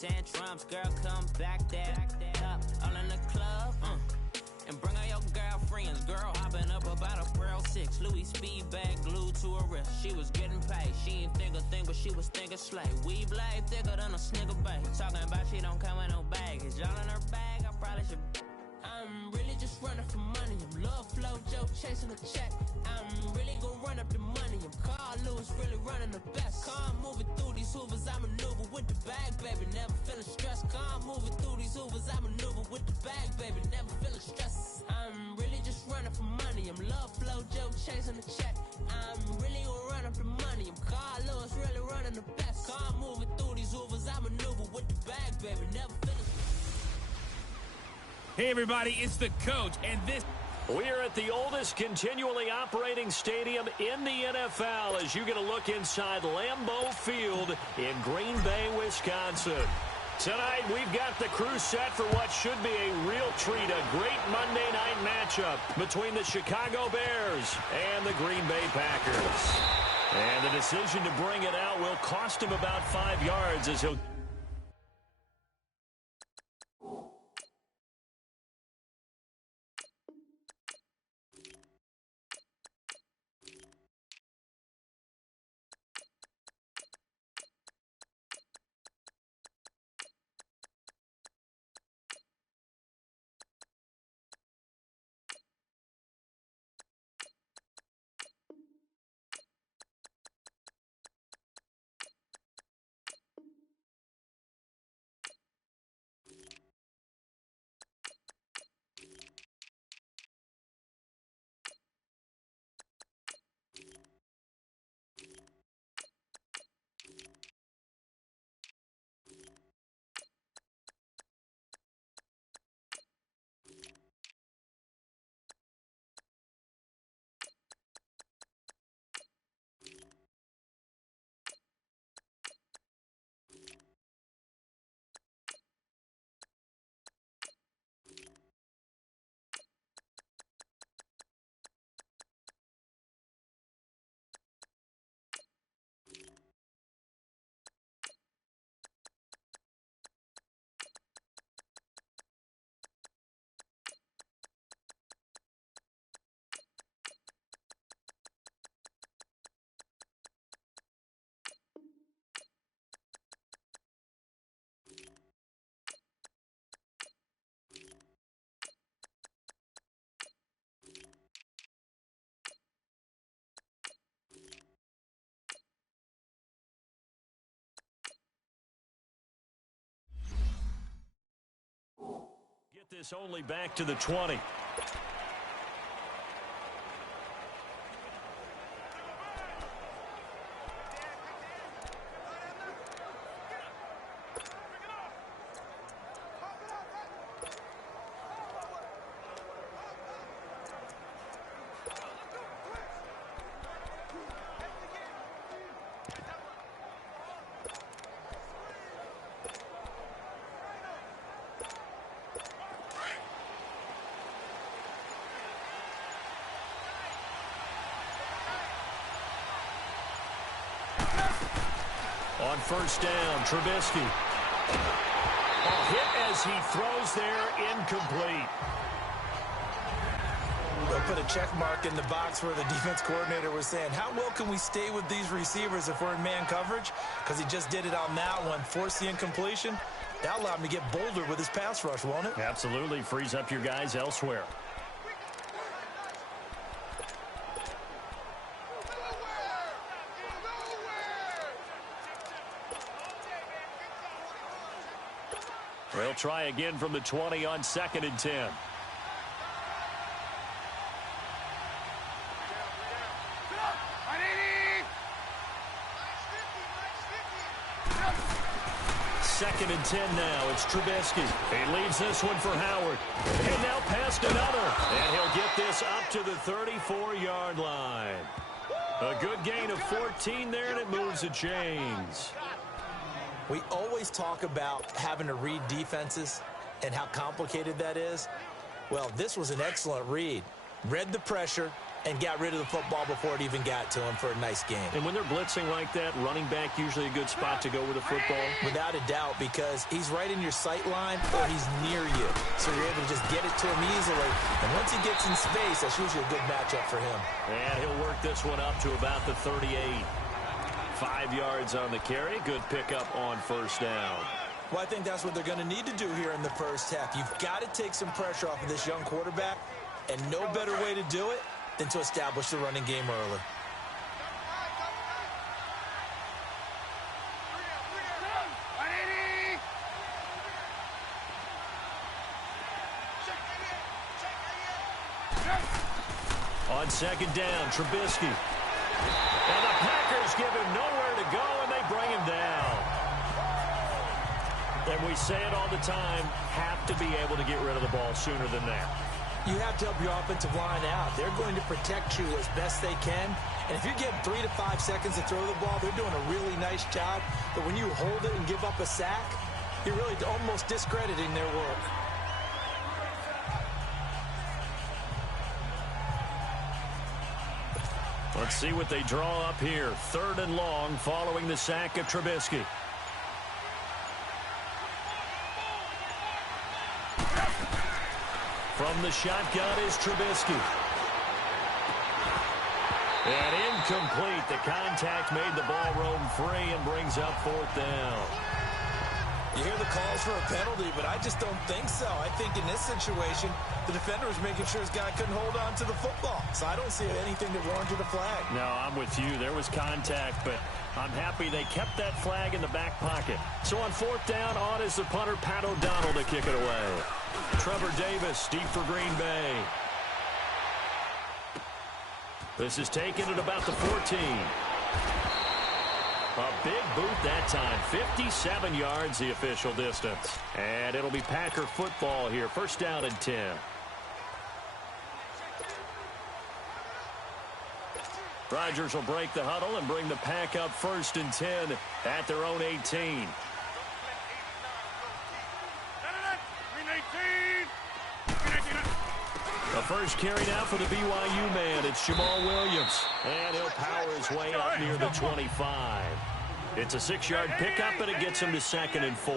tantrums, girl, come back that up. All in the club, and bring all your girlfriends. Girl hopping up about a Pearl 6. Louis speed bag glued to her wrist. She was getting paid. She ain't think a thing, but she was thinking slay. We blade thicker than a snigger bag. Talking about she don't come with no baggage. Y'all in her bag, I probably should. I'm really just running for money. I'm love flow, Joe chasing a check. I'm really gonna run up the money. I'm Carl Lewis, really running the best. Car moving through these hoovers, I maneuver with the bag, baby. Never feeling stressed. Car moving through these hoovers, I maneuver with the bag, baby. Never feeling stressed. I'm really just running for money. I'm love flow, Joe chasing the check. I'm really gonna run up the money. I'm Carl Lewis, really running the best. Car moving through these hoovers, I maneuver with the bag, baby. Never feeling stressed. Hey, everybody, it's the coach, and this... We're at the oldest continually operating stadium in the NFL as you get a look inside Lambeau Field in Green Bay, Wisconsin. Tonight, we've got the crew set for what should be a real treat, a great Monday night matchup between the Chicago Bears and the Green Bay Packers. And the decision to bring it out will cost him about 5 yards as he'll... Get this only back to the 20. On first down, Trubisky. Hit as he throws there, incomplete. They'll put a check mark in the box where the defense coordinator was saying, how well can we stay with these receivers if we're in man coverage? Because he just did it on that one, forced the incompletion. That'll allow him to get bolder with his pass rush, won't it? Absolutely, frees up your guys elsewhere. They'll try again from the 20 on 2nd and 10. Second and 10 now. It's Trubisky. He leaves this one for Howard. And now past another. And he'll get this up to the 34-yard line. A good gain of 14 there, and it moves the chains. We always talk about having to read defenses and how complicated that is. Well, this was an excellent read. Read the pressure, and got rid of the football before it even got to him for a nice game. And when they're blitzing like that, running back usually a good spot to go with the football? Without a doubt, because he's right in your sight line or he's near you. So you're able to just get it to him easily. And once he gets in space, that's usually a good matchup for him. And he'll work this one up to about the 38. 5 yards on the carry. Good pickup on first down. Well, I think that's what they're going to need to do here in the first half. You've got to take some pressure off of this young quarterback, and no better way to do it than to establish the running game early. On second down, Trubisky. And the Packers give him nowhere to go, and they bring him down. And we say it all the time, have to be able to get rid of the ball sooner than that. You have to help your offensive line out. They're going to protect you as best they can. And if you're getting 3 to 5 seconds to throw the ball, they're doing a really nice job. But when you hold it and give up a sack, you're really almost discrediting their work. Let's see what they draw up here. 3rd and long following the sack of Trubisky. From the shotgun is Trubisky. And incomplete. The contact made the ball roam free and brings up 4th down. You hear the calls for a penalty, but I just don't think so. I think in this situation, the defender was making sure his guy couldn't hold on to the football. So I don't see anything that warranted a flag. No, I'm with you. There was contact, but I'm happy they kept that flag in the back pocket. So on 4th down, on is the punter, Pat O'Donnell, to kick it away. Trevor Davis, deep for Green Bay. This is taken at about the 14. A big boot that time. 57 yards, the official distance. And it'll be Packer football here. 1st down and 10. Rodgers will break the huddle and bring the Pack up 1st and 10 at their own 18. The first carry now for the BYU man. It's Jamal Williams. And he'll power his way up near the 25. It's a 6-yard pickup, and it gets him to 2nd and 4.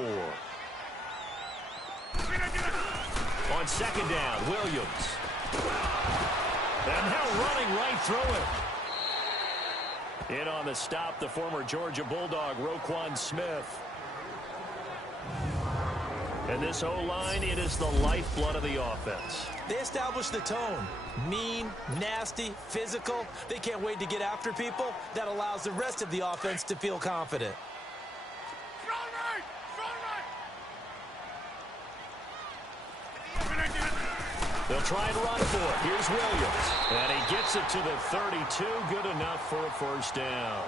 On 2nd down, Williams. And now running right through it. In on the stop, the former Georgia Bulldog, Roquan Smith. And this O-line, it is the lifeblood of the offense. They establish the tone. Mean, nasty, physical. They can't wait to get after people. That allows the rest of the offense to feel confident. They'll try and run for it. Here's Williams. And he gets it to the 32. Good enough for a 1st down.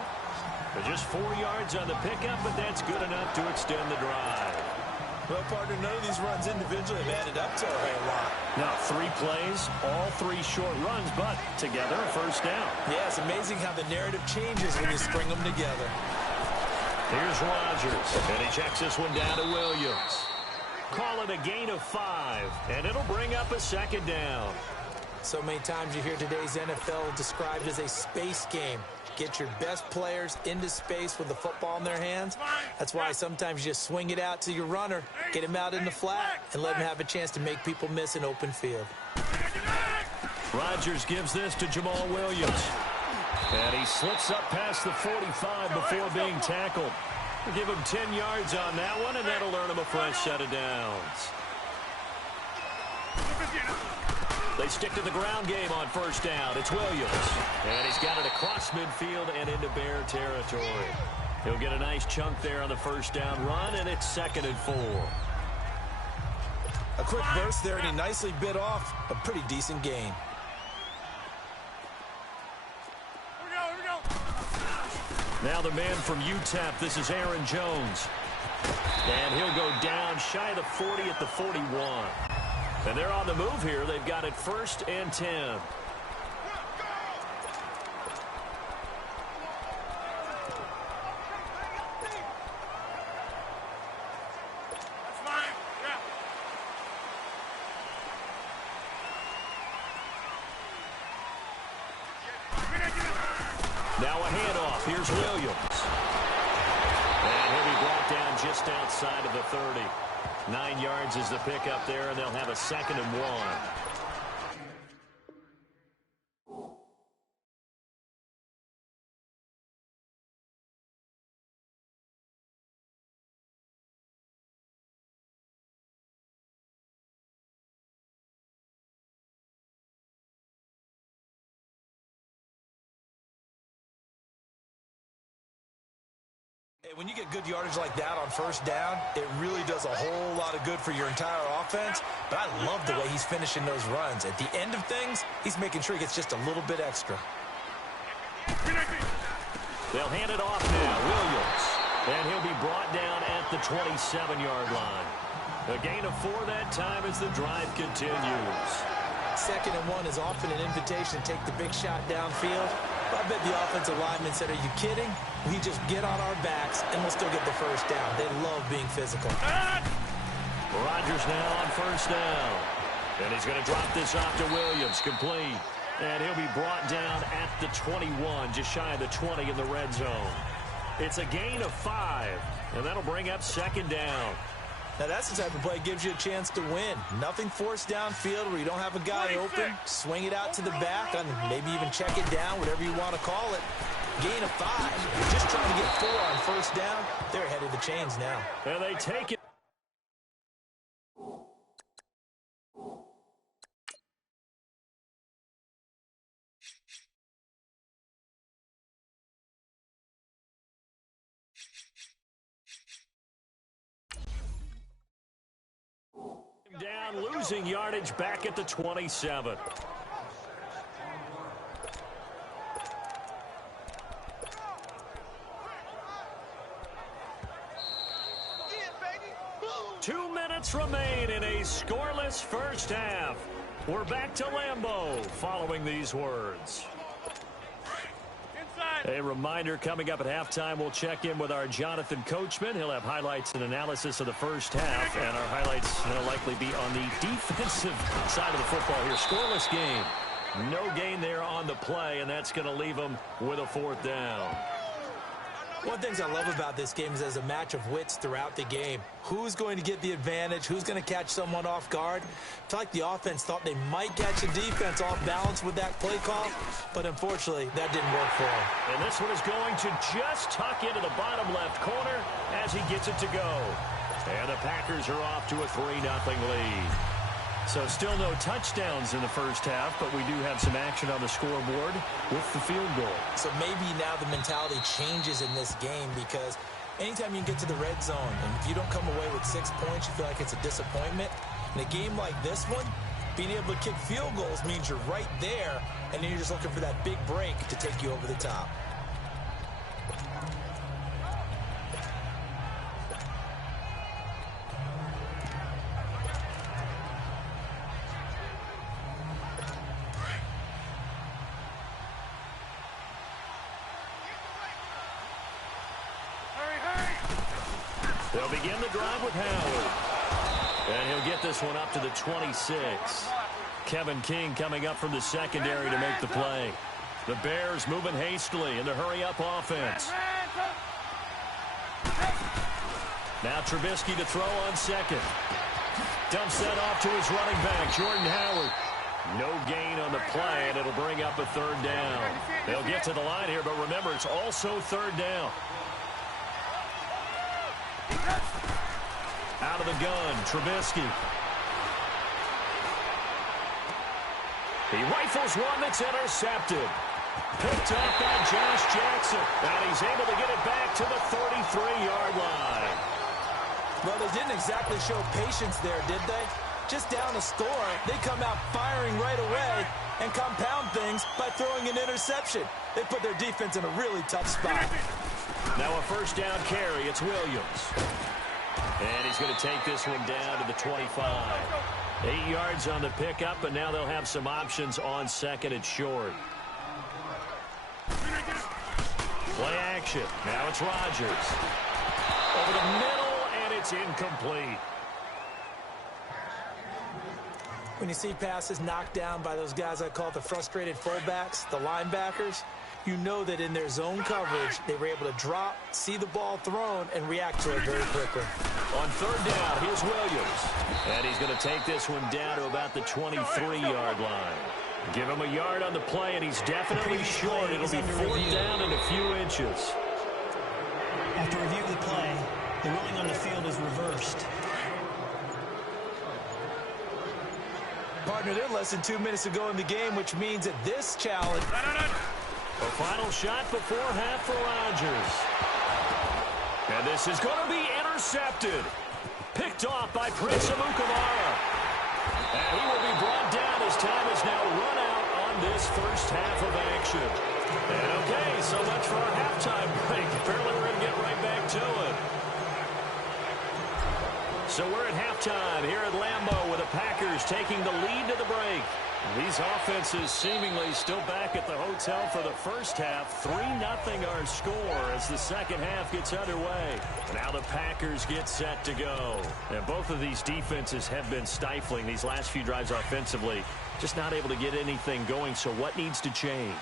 But just 4 yards on the pickup, but that's good enough to extend the drive. Well, partner, none of these runs individually have added up to a whole lot. Now, 3 plays, all 3 short runs, but together a 1st down. Yeah, it's amazing how the narrative changes when you string them together. Here's Rodgers, and he checks this one down to Williams. Call it a gain of 5, and it'll bring up a 2nd down. So many times you hear today's NFL described as a space game. Get your best players into space with the football in their hands. That's why sometimes you just swing it out to your runner, get him out in the flat, and let him have a chance to make people miss an open field. Rodgers gives this to Jamal Williams. And he slips up past the 45 before being tackled. We'll give him 10 yards on that one, and that'll earn him a fresh set of downs. They stick to the ground game on 1st down. It's Williams. And he's got it across midfield and into Bear territory. He'll get a nice chunk there on the 1st down run, and it's 2nd and 4. A quick burst there, and he nicely bit off a pretty decent gain. Here we go. Now the man from UTEP, this is Aaron Jones. And he'll go down shy of the 40 at the 41. And they're on the move here. They've got it 1st and 10. Now a handoff. Here's Williams. And he'll be brought down just outside of the 30. 9 yards is the pickup there, and they'll have a 2nd and 1. When you get good yardage like that on first down, it really does a whole lot of good for your entire offense. But I love the way he's finishing those runs. At the end of things, he's making sure he gets just a little bit extra. They'll hand it off now. Williams. And he'll be brought down at the 27-yard line. A gain of 4 that time as the drive continues. 2nd and 1 is often an invitation to take the big shot downfield. But I bet the offensive lineman said, are you kidding? We just get on our backs, and we'll still get the first down. They love being physical. Rodgers now on first down. And he's going to drop this off to Williams, complete. And he'll be brought down at the 21, just shy of the 20 in the red zone. It's a gain of 5, and that'll bring up 2nd down. Now, that's the type of play that gives you a chance to win. Nothing forced downfield where you don't have a guy open. Swing it out to the back, and maybe even check it down, whatever you want to call it. Gain of 5. You're just trying to get 4 on first down. They're ahead of the chains now. And they take it. Down, losing yardage back at the 27. Two minutes remain in a scoreless first half. We're back to Lambeau following these words. A reminder, coming up at halftime, we'll check in with our Jonathan Coachman. He'll have highlights and analysis of the first half, and our highlights will likely be on the defensive side of the football here. Scoreless game. No gain there on the play, and that's going to leave them with a 4th down. One of the things I love about this game is there's a match of wits throughout the game. Who's going to get the advantage? Who's going to catch someone off guard? I feel like the offense thought they might catch the defense off balance with that play call, but unfortunately, that didn't work for them. And this one is going to just tuck into the bottom left corner as he gets it to go. And the Packers are off to a 3-0 lead. So still no touchdowns in the first half, but we do have some action on the scoreboard with the field goal. So maybe now the mentality changes in this game, because anytime you get to the red zone and if you don't come away with 6 points, you feel like it's a disappointment. In a game like this one, being able to kick field goals means you're right there, and then you're just looking for that big break to take you over the top. They'll begin the drive with Howard. And he'll get this one up to the 26. Kevin King coming up from the secondary to make the play. The Bears moving hastily in the hurry-up offense. Now Trubisky to throw on second. Dumps that off to his running back, Jordan Howard. No gain on the play, and it'll bring up a 3rd down. They'll get to the line here, but remember, it's also 3rd down. Out of the gun, Trubisky. He rifles one that's intercepted. Picked up by Josh Jackson. And he's able to get it back to the 33-yard line. Well, they didn't exactly show patience there, did they? Just down a score, they come out firing right away and compound things by throwing an interception. They put their defense in a really tough spot. Now a 1st down carry. It's Williams. And he's going to take this one down to the 25. 8 yards on the pickup, and now they'll have some options on 2nd and short. Play action. Now it's Rodgers. Over the middle, and it's incomplete. When you see passes knocked down by those guys I call the frustrated fullbacks, the linebackers, you know that in their zone coverage, they were able to drop, see the ball thrown, and react to it very quickly. On third down, here's Williams. And he's going to take this one down to about the 23-yard line. Give him a yard on the play, and he's definitely short. It'll be fourth down and a few inches. After review of the play, the ruling on the field is reversed. Partner, they're less than 2 minutes to go in the game, which means that this challenge... A final shot before half for Rodgers. And this is going to be intercepted. Picked off by Prince Amukamara. And he will be brought down as time is now run out on this first half of action. And okay, so much for our halftime break. Apparently we're going to get right back to it. So we're at halftime here at Lambeau with the Packers taking the lead to the break. These offenses seemingly still back at the hotel for the first half. 3-0 our score as the second half gets underway. Now the Packers get set to go. And both of these defenses have been stifling these last few drives offensively. Just not able to get anything going, so what needs to change?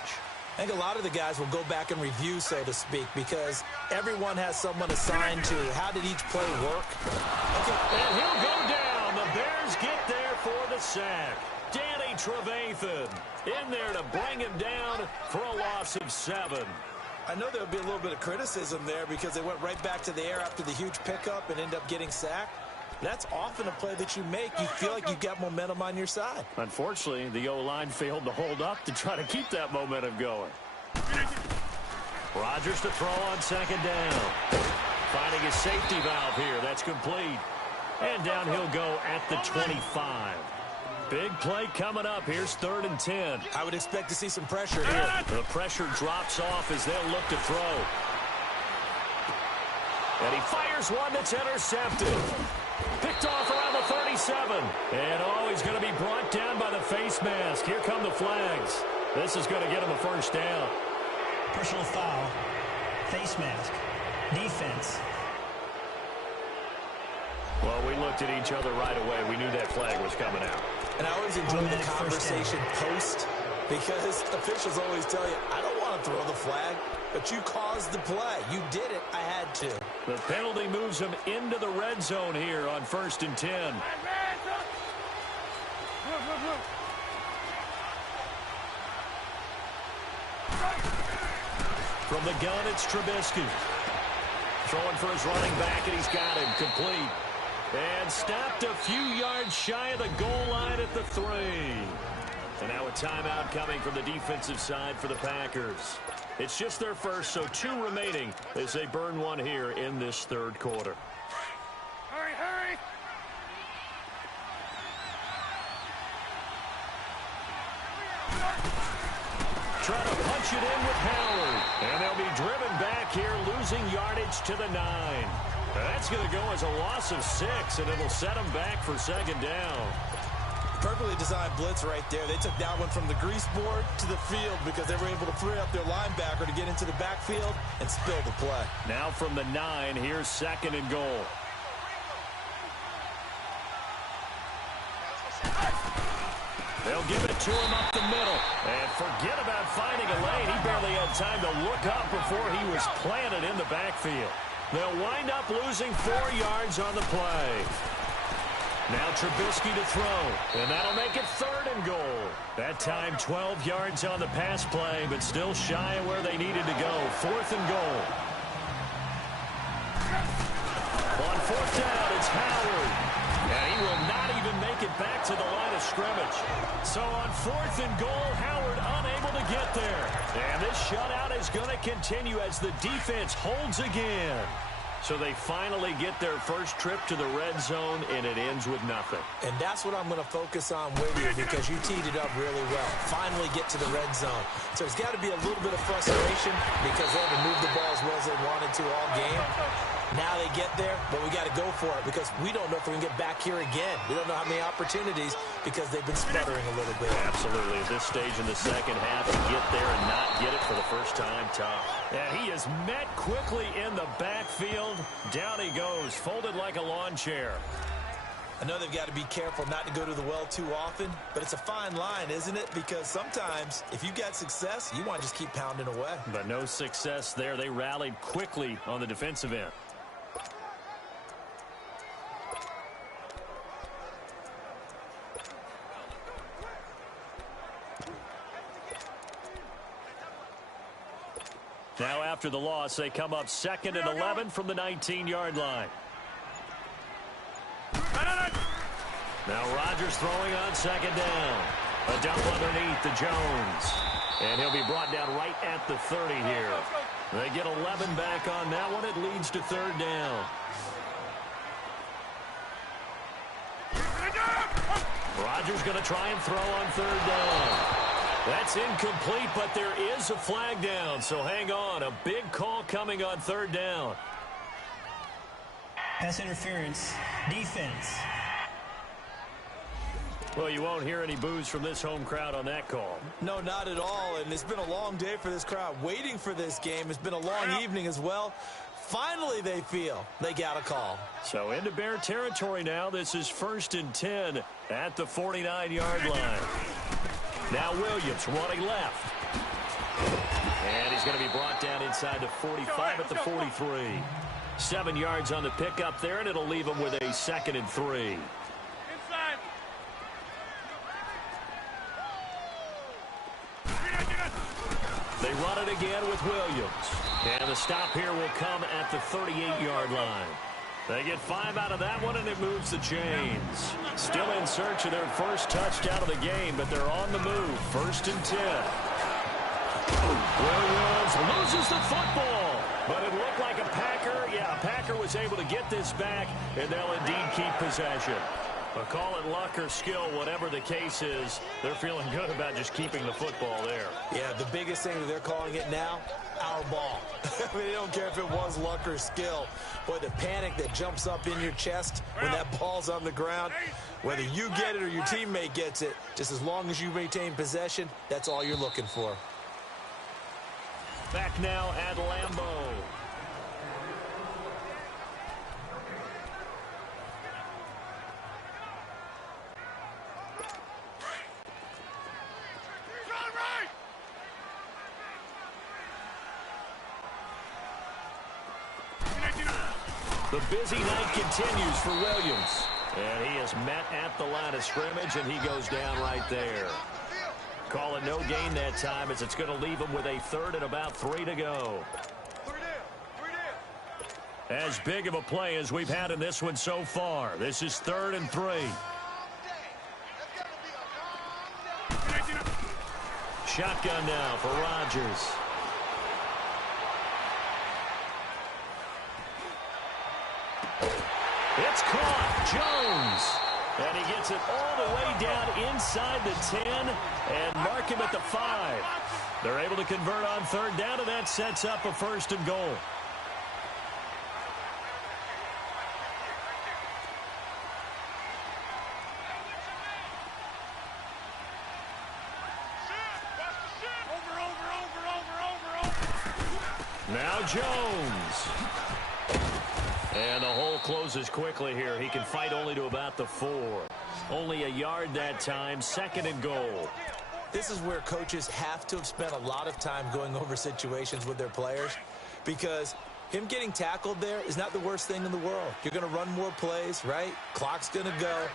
I think a lot of the guys will go back and review, so to speak, because everyone has someone assigned to how did each play work. Okay. And he'll go down. The Bears get there for the sack. Danny Trevathan in there to bring him down for a loss of 7. I know there'll be a little bit of criticism there because they went right back to the air after the huge pickup and end up getting sacked. That's often a play that you make. You feel like you've got momentum on your side. Unfortunately, the O-line failed to hold up to try to keep that momentum going. Rodgers to throw on second down. Finding his safety valve here. That's complete. And down he'll go at the 25. Big play coming up. Here's 3rd and 10. I would expect to see some pressure here. The pressure drops off as they'll look to throw. And he fires one that's intercepted. Picked off around the 37. And he's going to be brought down by the face mask. Here come the flags. This is going to get him a first down. Personal foul. Face mask. Defense. Well, we looked at each other right away. We knew that flag was coming out. And I always enjoy the conversation post because officials always tell you, I don't want to throw the flag, but you caused the play. You did it. I had to. The penalty moves him into the red zone here on 1st and 10. From the gun, it's Trubisky. Throwing for his running back, and he's got him complete. And stopped a few yards shy of the goal line at the 3. And now a timeout coming from the defensive side for the Packers. It's just their first, so 2 remaining as they burn one here in this 3rd quarter. Hurry, hurry! Trying to punch it in with Howard. And they'll be driven back here, losing yardage to the 9. That's going to go as a loss of 6, and it'll set them back for 2nd down. Perfectly designed blitz right there. They took that one from the grease board to the field because they were able to free up their linebacker to get into the backfield and spill the play. Now from the 9, here's 2nd and goal. They'll give it to him up the middle. And forget about finding a lane. He barely had time to look up before he was planted in the backfield. They'll wind up losing 4 yards on the play. Now Trubisky to throw, and that'll make it 3rd and goal. That time 12 yards on the pass play, but still shy of where they needed to go. 4th and goal. On 4th down, it's Howard. And he will not even make it back to the line of scrimmage. So on 4th and goal, Howard unable to get there. And this shutout is going to continue as the defense holds again. So they finally get their first trip to the red zone, and it ends with nothing. And that's what I'm going to focus on with you because you teed it up really well. Finally get to the red zone. So there's got to be a little bit of frustration because they haven't moved the ball as well as they wanted to all game. Now they get there, but we got to go for it because we don't know if we can get back here again. We don't know how many opportunities because they've been sputtering a little bit. Absolutely. At this stage in the second half, to get there and not get it for the first time, tough. And he is met quickly in the backfield. Down he goes, folded like a lawn chair. I know they've got to be careful not to go to the well too often, but it's a fine line, isn't it? Because sometimes if you've got success, you want to just keep pounding away. But no success there. They rallied quickly on the defensive end. Now after the loss, they come up 2nd and 11 from the 19-yard line. Now Rodgers throwing on 2nd down. A dump underneath to Jones. And he'll be brought down right at the 30 here. They get 11 back on that one. It leads to 3rd down. Rodgers going to try and throw on 3rd down. That's incomplete, but there is a flag down, so hang on. A big call coming on 3rd down. Pass interference, defense. Well, you won't hear any boos from this home crowd on that call. No, not at all, and it's been a long day for this crowd waiting for this game. It's been a long evening as well. Finally, they feel they got a call. So into Bear territory now. This is 1st and 10 at the 49-yard line. Now Williams running left. And he's going to be brought down inside the 45 at the 43. 7 yards on the pickup there, and it'll leave him with a 2nd and 3. Inside. They run it again with Williams. And the stop here will come at the 38-yard line. They get 5 out of that one, and it moves the chains. Still in search of their first touchdown of the game, but they're on the move. 1st and 10. Williams loses the football, but it looked like a Packer. Yeah, a Packer was able to get this back, and they'll indeed keep possession. But call it luck or skill, whatever the case is, they're feeling good about just keeping the football there. Yeah, the biggest thing that they're calling it now, our ball. I mean, they don't care if it was luck or skill. Boy, the panic that jumps up in your chest when that ball's on the ground, whether you get it or your teammate gets it, just as long as you maintain possession, that's all you're looking for. Back now at Lambeau. The busy night continues for Williams. And he is met at the line of scrimmage, and he goes down right there. Call it no gain that time, as it's going to leave him with a 3rd and about 3 to go. As big of a play as we've had in this one so far. This is 3rd and 3. Shotgun now for Rodgers. It's caught. Jones. And he gets it all the way down inside the 10 and mark him at the 5. They're able to convert on 3rd down, and that sets up a 1st and goal. Now Jones. And the hole closes quickly here. He can fight only to about the 4. Only a yard that time. 2nd and goal. This is where coaches have to have spent a lot of time going over situations with their players, because him getting tackled there is not the worst thing in the world. You're going to run more plays, right? Clock's going to go.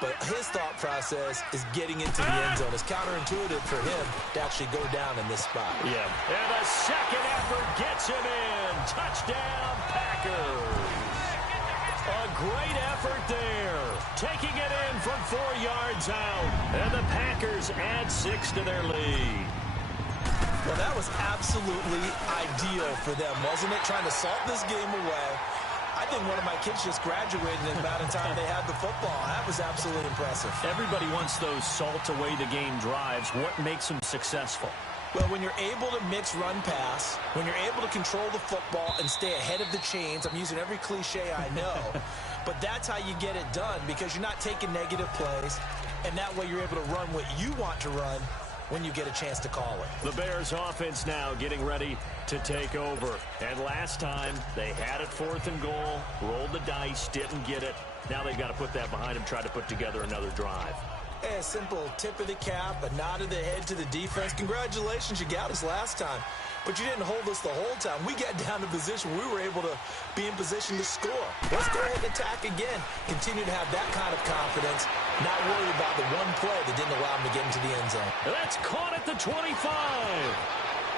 But his thought process is getting into the end zone. It's counterintuitive for him to actually go down in this spot. Yeah. And a second effort gets him in. Touchdown, Packers. A great effort there. Taking it in from 4 yards out. And the Packers add 6 to their lead. Well, that was absolutely ideal for them, wasn't it? Trying to salt this game away. I think one of my kids just graduated in the amount of time they had the football. That was absolutely impressive. Everybody wants those salt-away-the-game drives. What makes them successful? Well, when you're able to mix run-pass, when you're able to control the football and stay ahead of the chains, I'm using every cliche I know, but that's how you get it done, because you're not taking negative plays, and that way you're able to run what you want to run when you get a chance to call it. The Bears offense now getting ready to take over. And last time, they had it 4th and goal, rolled the dice, didn't get it. Now they've got to put that behind them, try to put together another drive. A simple tip of the cap, a nod of the head to the defense. Congratulations, you got us last time. But you didn't hold us the whole time. We got down to position. We were able to be in position to score. Let's go ahead and attack again. Continue to have that kind of confidence. Not worried about the one play that didn't allow him to get into the end zone. That's caught at the 25.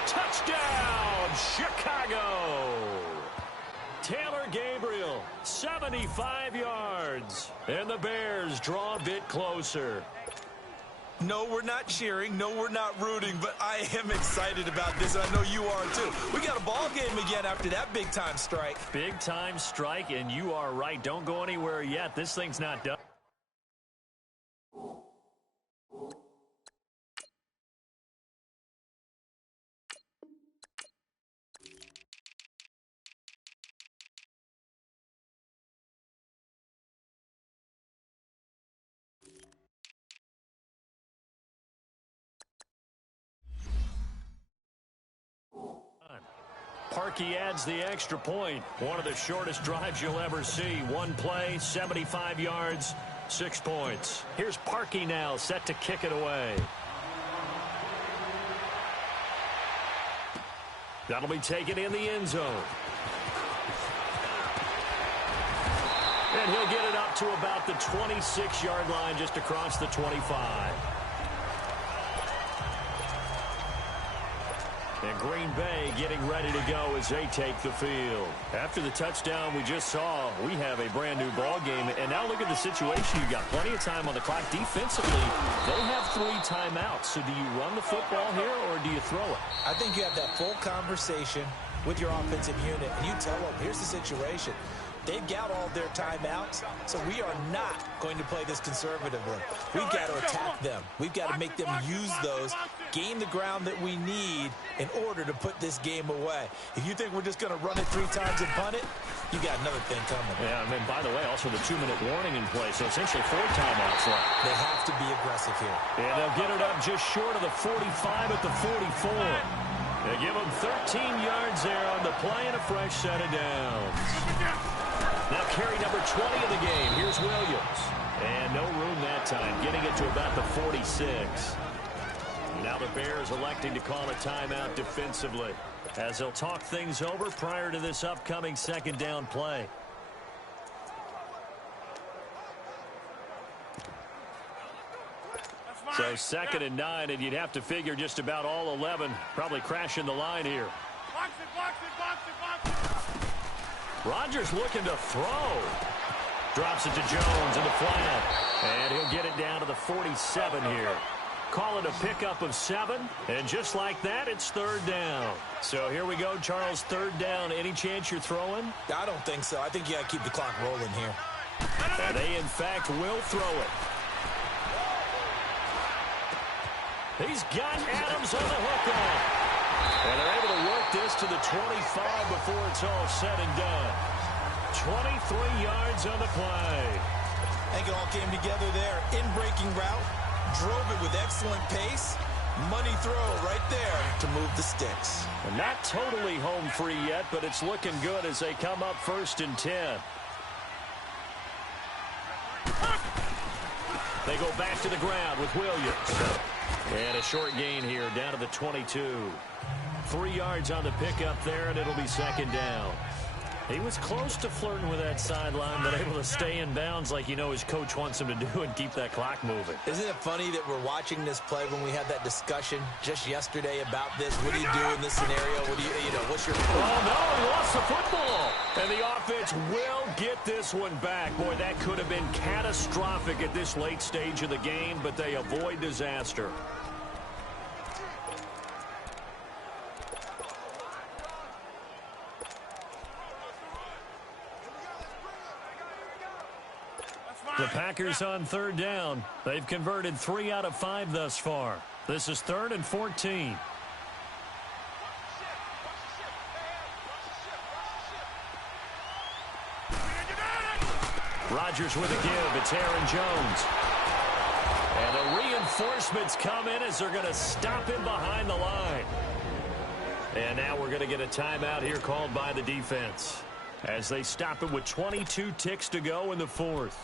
Touchdown, Chicago. Taylor Gabriel, 75 yards. And the Bears draw a bit closer. No, we're not cheering. No, we're not rooting. But I am excited about this, and I know you are too. We got a ball game again after that big-time strike. Big-time strike, and you are right. Don't go anywhere yet. This thing's not done. Parkey adds the extra point. One of the shortest drives you'll ever see. One play, 75 yards, 6 points. Here's Parkey now, set to kick it away. That'll be taken in the end zone. And he'll get it up to about the 26-yard line, just across the 25. And Green Bay getting ready to go as they take the field. After the touchdown we just saw, we have a brand new ball game. And now look at the situation. You've got plenty of time on the clock. Defensively, they have 3 timeouts. So do you run the football here or do you throw it? I think you have that full conversation with your offensive unit, and you tell them, here's the situation. They've got all their timeouts, so we are not going to play this conservatively. We've got to attack them. We've got to make them use those, gain the ground that we need in order to put this game away. If you think we're just going to run it 3 times and punt it, you got another thing coming. Yeah, and by the way, also the 2-minute warning in play, so essentially 4 timeouts left. They have to be aggressive here. And they'll get it up just short of the 45 at the 44. They give them 13 yards there on the play and a fresh set of downs. Now carry number 20 of the game. Here's Williams. And no room that time, getting it to about the 46. Now the Bears electing to call a timeout defensively as they'll talk things over prior to this upcoming 2nd down play. So 2nd and 9, and you'd have to figure just about all 11 probably crashing the line here. Rodgers looking to throw. Drops it to Jones in the flat. And he'll get it down to the 47 here. Call it a pickup of 7. And just like that, it's 3rd down. So here we go, Charles, 3rd down. Any chance you're throwing? I don't think so. I think you got to keep the clock rolling here. And they, in fact, will throw it. He's got Adams on the hook on. And they're able to work this to the 25 before it's all said and done. 23 yards on the play. I think it all came together there. In-breaking route. Drove it with excellent pace. Money throw right there to move the sticks. And not totally home free yet, but it's looking good as they come up 1st and 10. They go back to the ground with Williams. And a short gain here down to the 22. 3 yards on the pickup there, and it'll be 2nd down. He was close to flirting with that sideline, but able to stay in bounds like you know his coach wants him to do and keep that clock moving. Isn't it funny that we're watching this play when we had that discussion just yesterday about this? What do you do in this scenario? What do you know, what's your... Oh, no, he lost the football. And the offense will get this one back. Boy, that could have been catastrophic at this late stage of the game, but they avoid disaster. The Packers on 3rd down. They've converted 3 out of 5 thus far. This is 3rd and 14. Rodgers with a give. It's Aaron Jones. And the reinforcements come in as they're going to stop him behind the line. And now we're going to get a timeout here called by the defense as they stop him with 22 ticks to go in the fourth.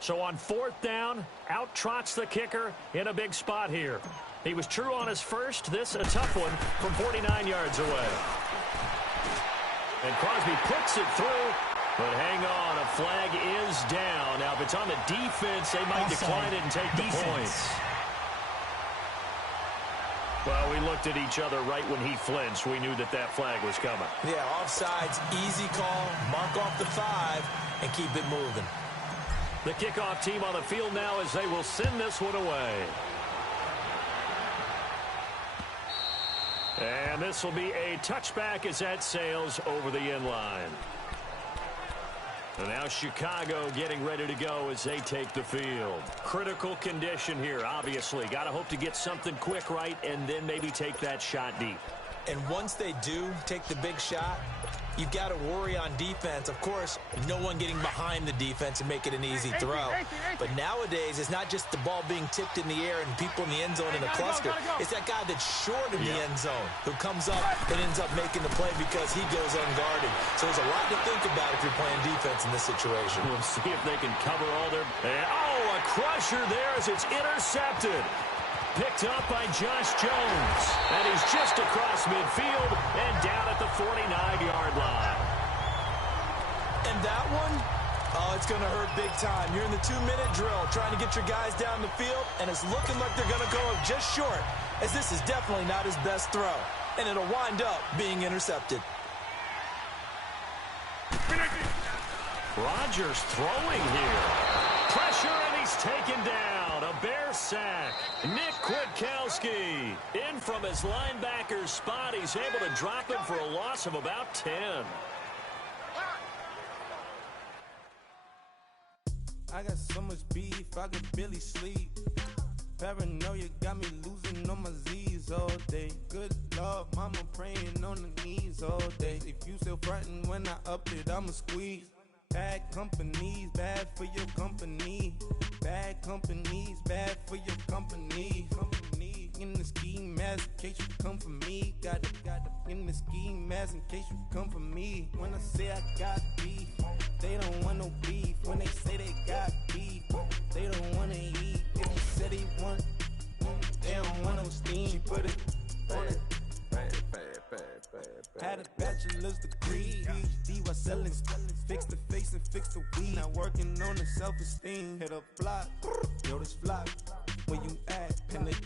So on fourth down, out trots the kicker in a big spot here. He was true on his first. This a tough one from 49 yards away. And Crosby puts it through. But hang on, a flag is down. Now, if it's on the defense, they might decline it and take the points. Well, we looked at each other right when he flinched. We knew that that flag was coming. Yeah, offsides, easy call. Mark off the 5 and keep it moving. The kickoff team on the field now as they will send this one away. And this will be a touchback as that sails over the end line. And now Chicago getting ready to go as they take the field. Critical condition here, obviously. Got to hope to get something quick right and then maybe take that shot deep. And once they do take the big shot, you've got to worry on defense. Of course, no one getting behind the defense and make it an easy throw. But nowadays, it's not just the ball being tipped in the air and people in the end zone in a cluster. It's that guy that's short in the end zone who comes up and ends up making the play because he goes unguarded. So there's a lot to think about if you're playing defense in this situation. We'll see if they can cover all their... Oh, a crusher there as it's intercepted. Picked up by Josh Jones. And he's just across midfield and down at the 49-yard line. And that one, oh, it's going to hurt big time. You're in the 2-minute drill trying to get your guys down the field, and it's looking like they're going to go up just short, as this is definitely not his best throw. And it'll wind up being intercepted. Rodgers throwing here. Pressure, and he's taken down. A Bear sack. Nick Kwiatkowski in from his linebacker spot. He's able to drop him for a loss of about 10. I got so much beef, I could barely sleep. Paranoia got me losing on my Z's all day. Good Lord, mama praying on the knees all day. If you still frontin' when I up it, I'ma squeeze. Bad companies, bad for your company. Bad companies, bad for your company. Company in the ski mask in case you come for me. Got it in the ski mask in case you come for me. When I say I got beef, they don't want no beef. When they say they got beef, they don't want to eat. If you said they want, they don't want no steam. Put it on it. Had a bachelor's degree, PhD while selling. Fix the face and fix the weed. Now working on the self-esteem. Hit a block, yo, this block. Where you at? Pin it.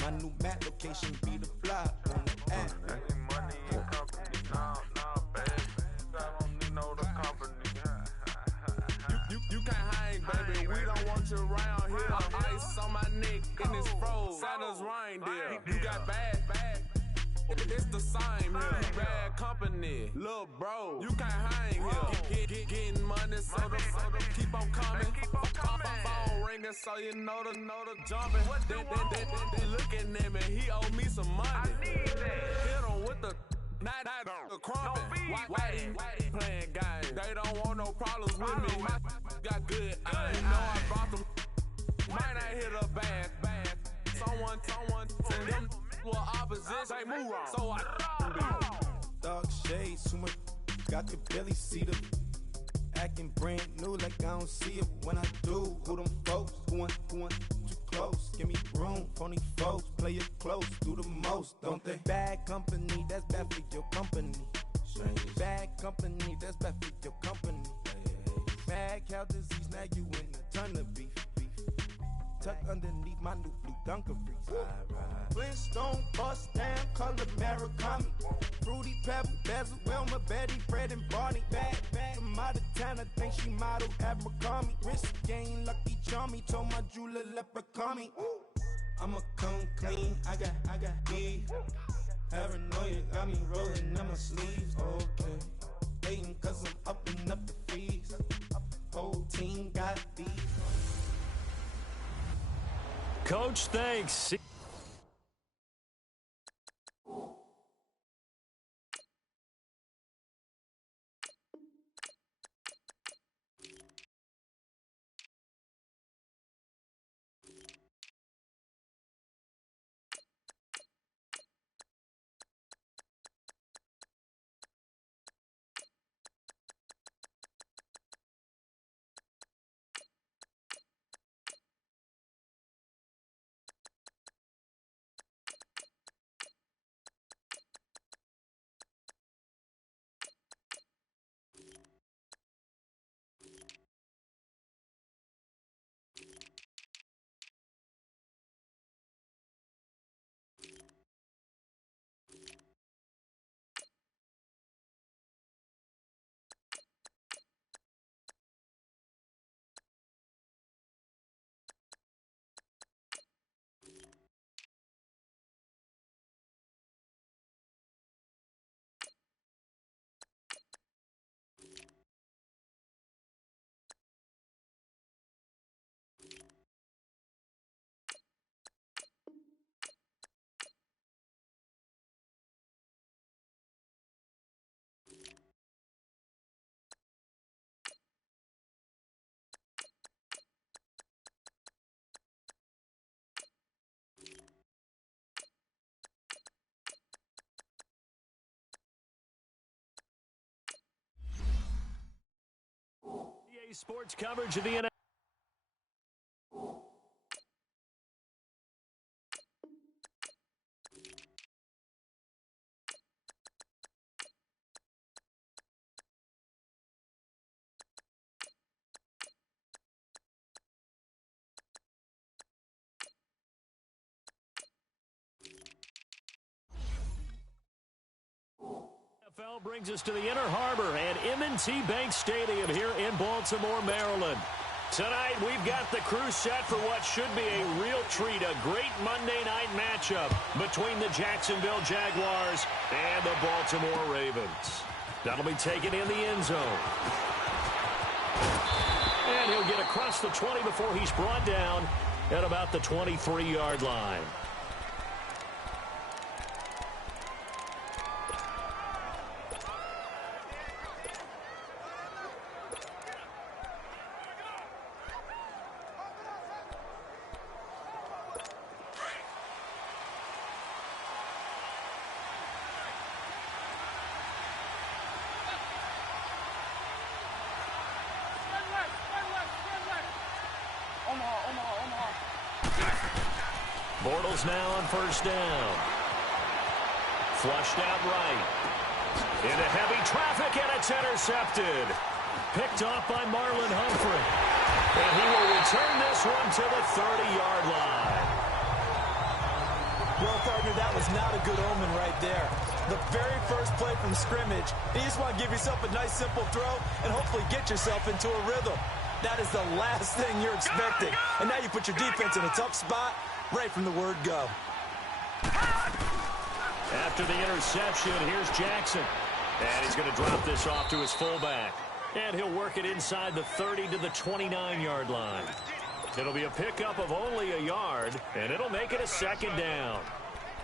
My new map location be the block. On the app. Money and company, no, baby. I don't need no the company. You can't hang, baby. We don't want you around here. Ice on my neck and it's froze. Santa's reindeer. You got bad. It's the same here. Bad company, little bro. You can't hang here. Getting money, so the keep on coming. Phone ringing, so you know the jumping. They looking at me. He owe me some money. Hit him with the night crumping. Why playing games? They don't want no problems with me. My got good. I know I brought them. Might not hit a bad. Someone tell them. Well, opposition, they move wrong. So I dark shades, too much. I could barely see them. Acting brand new like I don't see it when I do. Who them folks? Who want too close? Give me room, phony folks. Play it close, do the most, don't they? Bad company, that's bad for your company. Bad company, that's bad for your company. Mad cow disease, now you in a ton of beef. Tuck underneath my new blue dungarees. Flintstone, bust down, color Murakami. Fruity Pebble, Basil, Wilma, Betty, Fred, and Barney. Bad, from out of town, I think she model Abercrombie. Wrist game, Lucky Charmy, told my jeweler leprechaun. I'ma come clean, I got beef. Paranoia got me rolling in my sleeves, okay. Hating cause I'm upping up the fees. Whole team got beef. Coach, thanks. Sports coverage of the NFL. NFL brings us to the Inner Harbor and M&T Bank Stadium here in Baltimore, Maryland. Tonight, we've got the crew set for what should be a real treat, a great Monday night matchup between the Jacksonville Jaguars and the Baltimore Ravens. That'll be taken in the end zone. And he'll get across the 20 before he's brought down at about the 23-yard line. Bortles now on first down. Flushed out right. Into heavy traffic, and it's intercepted. Picked off by Marlon Humphrey. And he will return this one to the 30-yard line. Well, partner, that was not a good omen right there. The very first play from scrimmage, you just want to give yourself a nice, simple throw and hopefully get yourself into a rhythm. That is the last thing you're expecting. And now you put your defense in a tough spot right from the word go. After the interception, here's Jackson. And he's going to drop this off to his fullback. And he'll work it inside the 30 to the 29-yard line. It'll be a pickup of only a yard, and it'll make it a second down.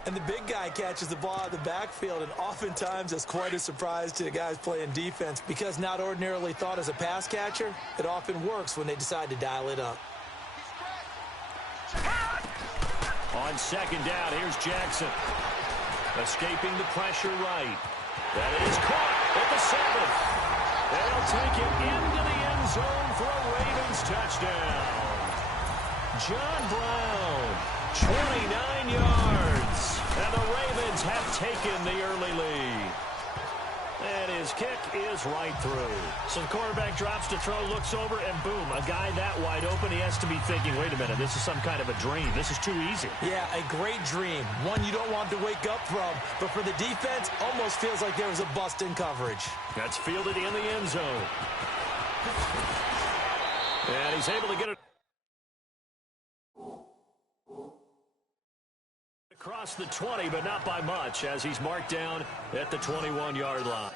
And the big guy catches the ball out of the backfield, and oftentimes it's quite a surprise to the guys playing defense because not ordinarily thought as a pass catcher, it often works when they decide to dial it up. On second down, here's Jackson. Escaping the pressure right. That is caught at the 7. They'll take it into the end zone for a Ravens touchdown. John Brown, 29 yards. And the Ravens have taken the early lead. And his kick is right through. So the quarterback drops to throw, looks over, and boom, a guy that wide open, he has to be thinking, wait a minute, this is some kind of a dream. This is too easy. Yeah, a great dream. One you don't want to wake up from. But for the defense, almost feels like there was a bust in coverage. That's fielded in the end zone. And he's able to get it across the 20, but not by much, as he's marked down at the 21-yard line.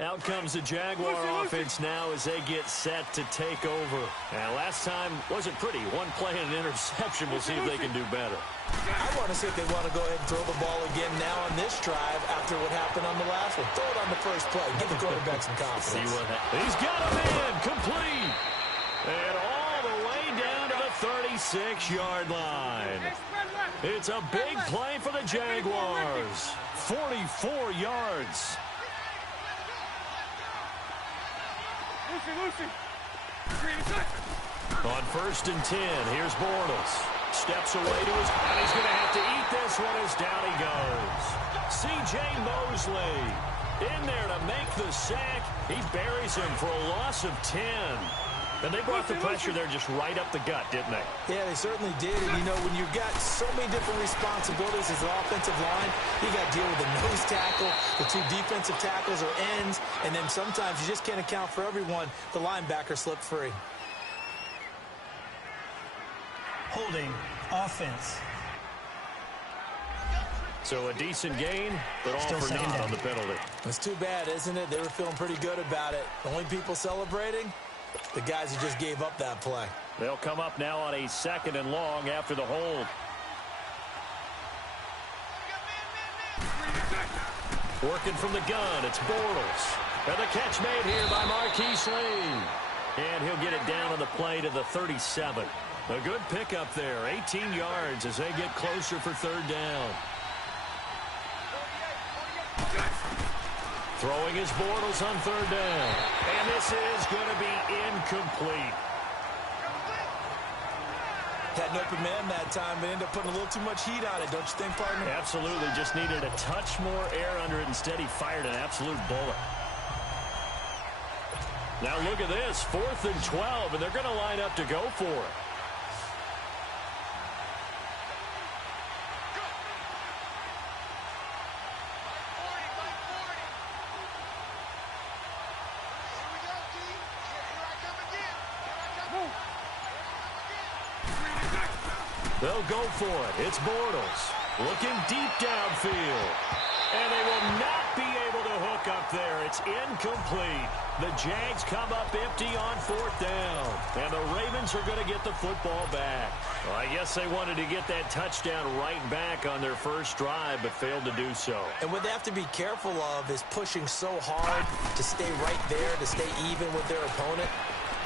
Out comes the Jaguar offense now as they get set to take over. Now, last time wasn't pretty. One play and an interception. We'll see if they can do better. I want to see if they want to go ahead and throw the ball again now on this drive after what happened on the last one. Throw it on the first play. Give the quarterback some confidence. See what happens. He's got him in. Complete. And all the way down to the 36-yard line. It's a big play for the Jaguars. 44 yards. On first and 10, here's Bortles. Steps away to his... And he's going to have to eat this one as down he goes. C.J. Mosley in there to make the sack. He buries him for a loss of 10. And they brought the pressure there just right up the gut, didn't they? Yeah, they certainly did. And, you know, when you've got so many different responsibilities as an offensive line, you got to deal with the nose tackle, the two defensive tackles or ends, and then sometimes you just can't account for everyone. The linebacker slipped free. Holding offense. So a decent gain, but all Still for naught down on the penalty. It's too bad, isn't it? They were feeling pretty good about it. The only people celebrating, the guys who just gave up that play. They'll come up now on a 2nd and long after the hold. Working from the gun, it's Bortles. And the catch made here by Marquise Lee. And he'll get it down on the play to the 37. A good pickup there, 18 yards as they get closer for 3rd down. Throwing his Bortles on 3rd down. And this is going to be incomplete. Had an open man that time, but ended up putting a little too much heat on it, don't you think, partner? Absolutely. Just needed a touch more air under it. Instead, he fired an absolute bullet. Now look at this, 4th and 12, and they're going to line up to go for it. They'll go for it. It's Bortles looking deep downfield. And they will not be able to hook up there. It's incomplete. The Jags come up empty on 4th down. And the Ravens are going to get the football back. Well, I guess they wanted to get that touchdown right back on their first drive, but failed to do so. And what they have to be careful of is pushing so hard to stay right there, to stay even with their opponent,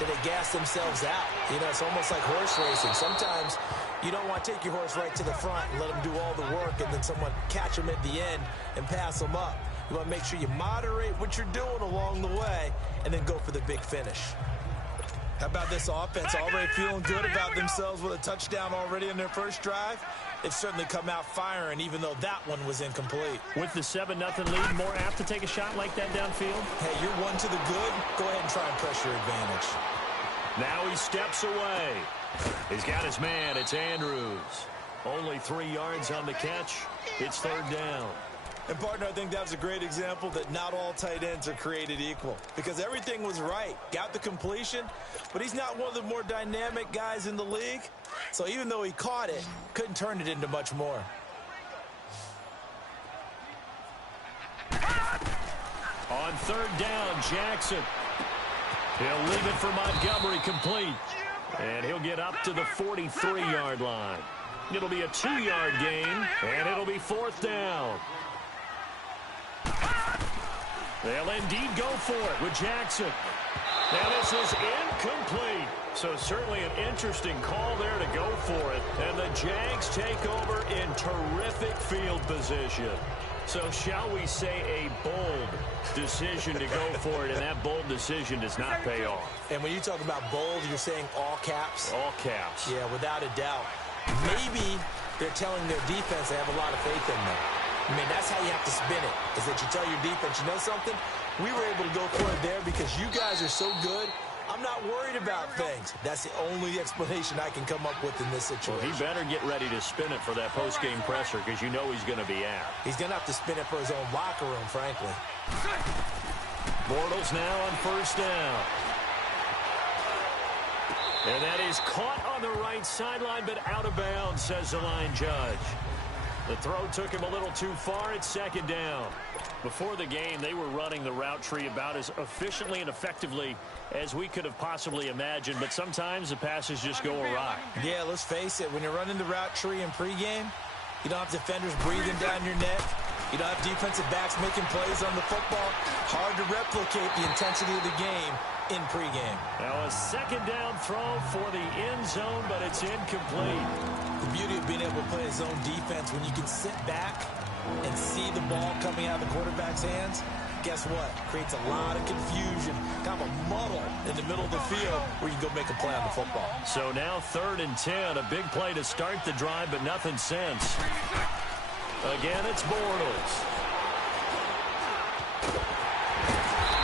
that they gas themselves out. You know, it's almost like horse racing. Sometimes you don't want to take your horse right to the front and let them do all the work and then someone catch them at the end and pass them up. You want to make sure you moderate what you're doing along the way and then go for the big finish. How about this offense? Already feeling good about themselves with a touchdown already in their first drive. They've certainly come out firing, even though that one was incomplete. With the 7-0 lead, more apt to take a shot like that downfield? Hey, you're one to the good. Go ahead and try and press your advantage. Now he steps away. He's got his man. It's Andrews. Only 3 yards on the catch. It's 3rd down. And, partner, I think that was a great example that not all tight ends are created equal. Because everything was right. Got the completion, but he's not one of the more dynamic guys in the league. So even though he caught it, couldn't turn it into much more. On 3rd down, Jackson. He'll leave it for Montgomery complete. And he'll get up to the 43-yard line. It'll be a 2-yard gain, and it'll be 4th down. They'll indeed go for it with Jackson. Now this is incomplete. So certainly an interesting call there to go for it. And the Jags take over in terrific field position. So shall we say a bold decision to go for it, and that bold decision does not pay off. And when you talk about bold, you're saying all caps? All caps. Yeah, without a doubt. Maybe they're telling their defense they have a lot of faith in them. I mean, that's how you have to spin it, is that you tell your defense, you know something? We were able to go for it there because you guys are so good. I'm not worried about things. That's the only explanation I can come up with in this situation. Well, he better get ready to spin it for that post-game presser because you know he's going to be out. He's going to have to spin it for his own locker room, frankly. Bortles now on 1st down. And that is caught on the right sideline, but out of bounds, says the line judge. The throw took him a little too far. It's 2nd down. Before the game, they were running the route tree about as efficiently and effectively as we could have possibly imagined, but sometimes the passes just go awry. Yeah, let's face it. When you're running the route tree in pregame, you don't have defenders breathing down your neck. You don't have defensive backs making plays on the football. Hard to replicate the intensity of the game in pregame. Now a 2nd down throw for the end zone, but it's incomplete. The beauty of being able to play a zone defense when you can sit back and see the ball coming out of the quarterback's hands, guess what? Creates a lot of confusion, kind of a muddle in the middle of the field where you can go make a play on the football. So now 3rd and 10, a big play to start the drive, but nothing since. Again, it's Bortles.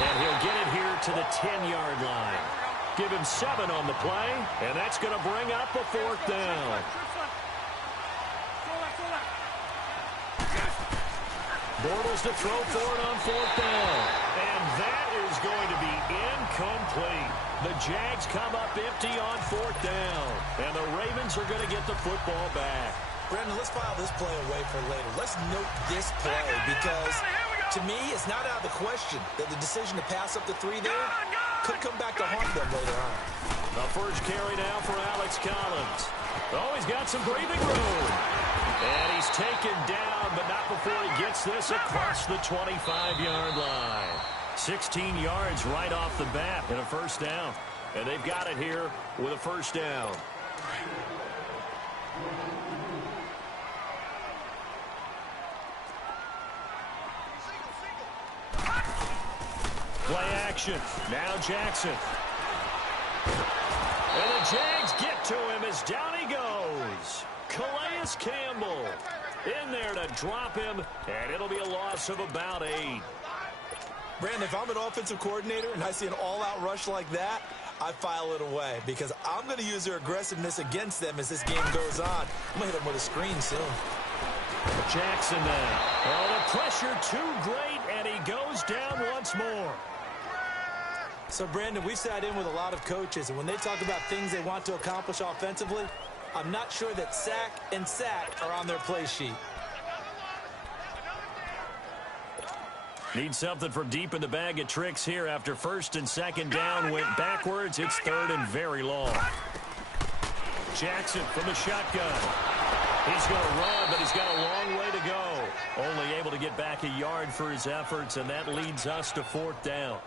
And he'll get it here to the 10-yard line. Give him 7 on the play, and that's going to bring up a 4th down. Bortles to throw for it on 4th down. And that is going to be incomplete. The Jags come up empty on 4th down. And the Ravens are going to get the football back. Brandon, let's file this play away for later. Let's note this play because, to me, it's not out of the question that the decision to pass up the 3 there could come back to haunt them later on. The first carry now for Alex Collins. Oh, he's got some breathing room. And he's taken down, but not before he gets this across the 25-yard line. 16 yards right off the bat and a first down. And they've got it here with a first down. Play action. Now Jackson. And the Jags get to him as down he goes. Calais Campbell in there to drop him, and it'll be a loss of about 8. Brandon, if I'm an offensive coordinator and I see an all-out rush like that, I file it away because I'm going to use their aggressiveness against them as this game goes on. I'm going to hit them with a screen soon. Jackson then. Oh, the pressure too great, and he goes down once more. So, Brandon, we've sat in with a lot of coaches, and when they talk about things they want to accomplish offensively, I'm not sure that sack and sack are on their play sheet. Need something from deep in the bag of tricks here after first and second down went backwards. It's third and very long. Jackson from the shotgun. He's going to run, but he's got a long way to go. Only able to get back a yard for his efforts, and that leads us to fourth down.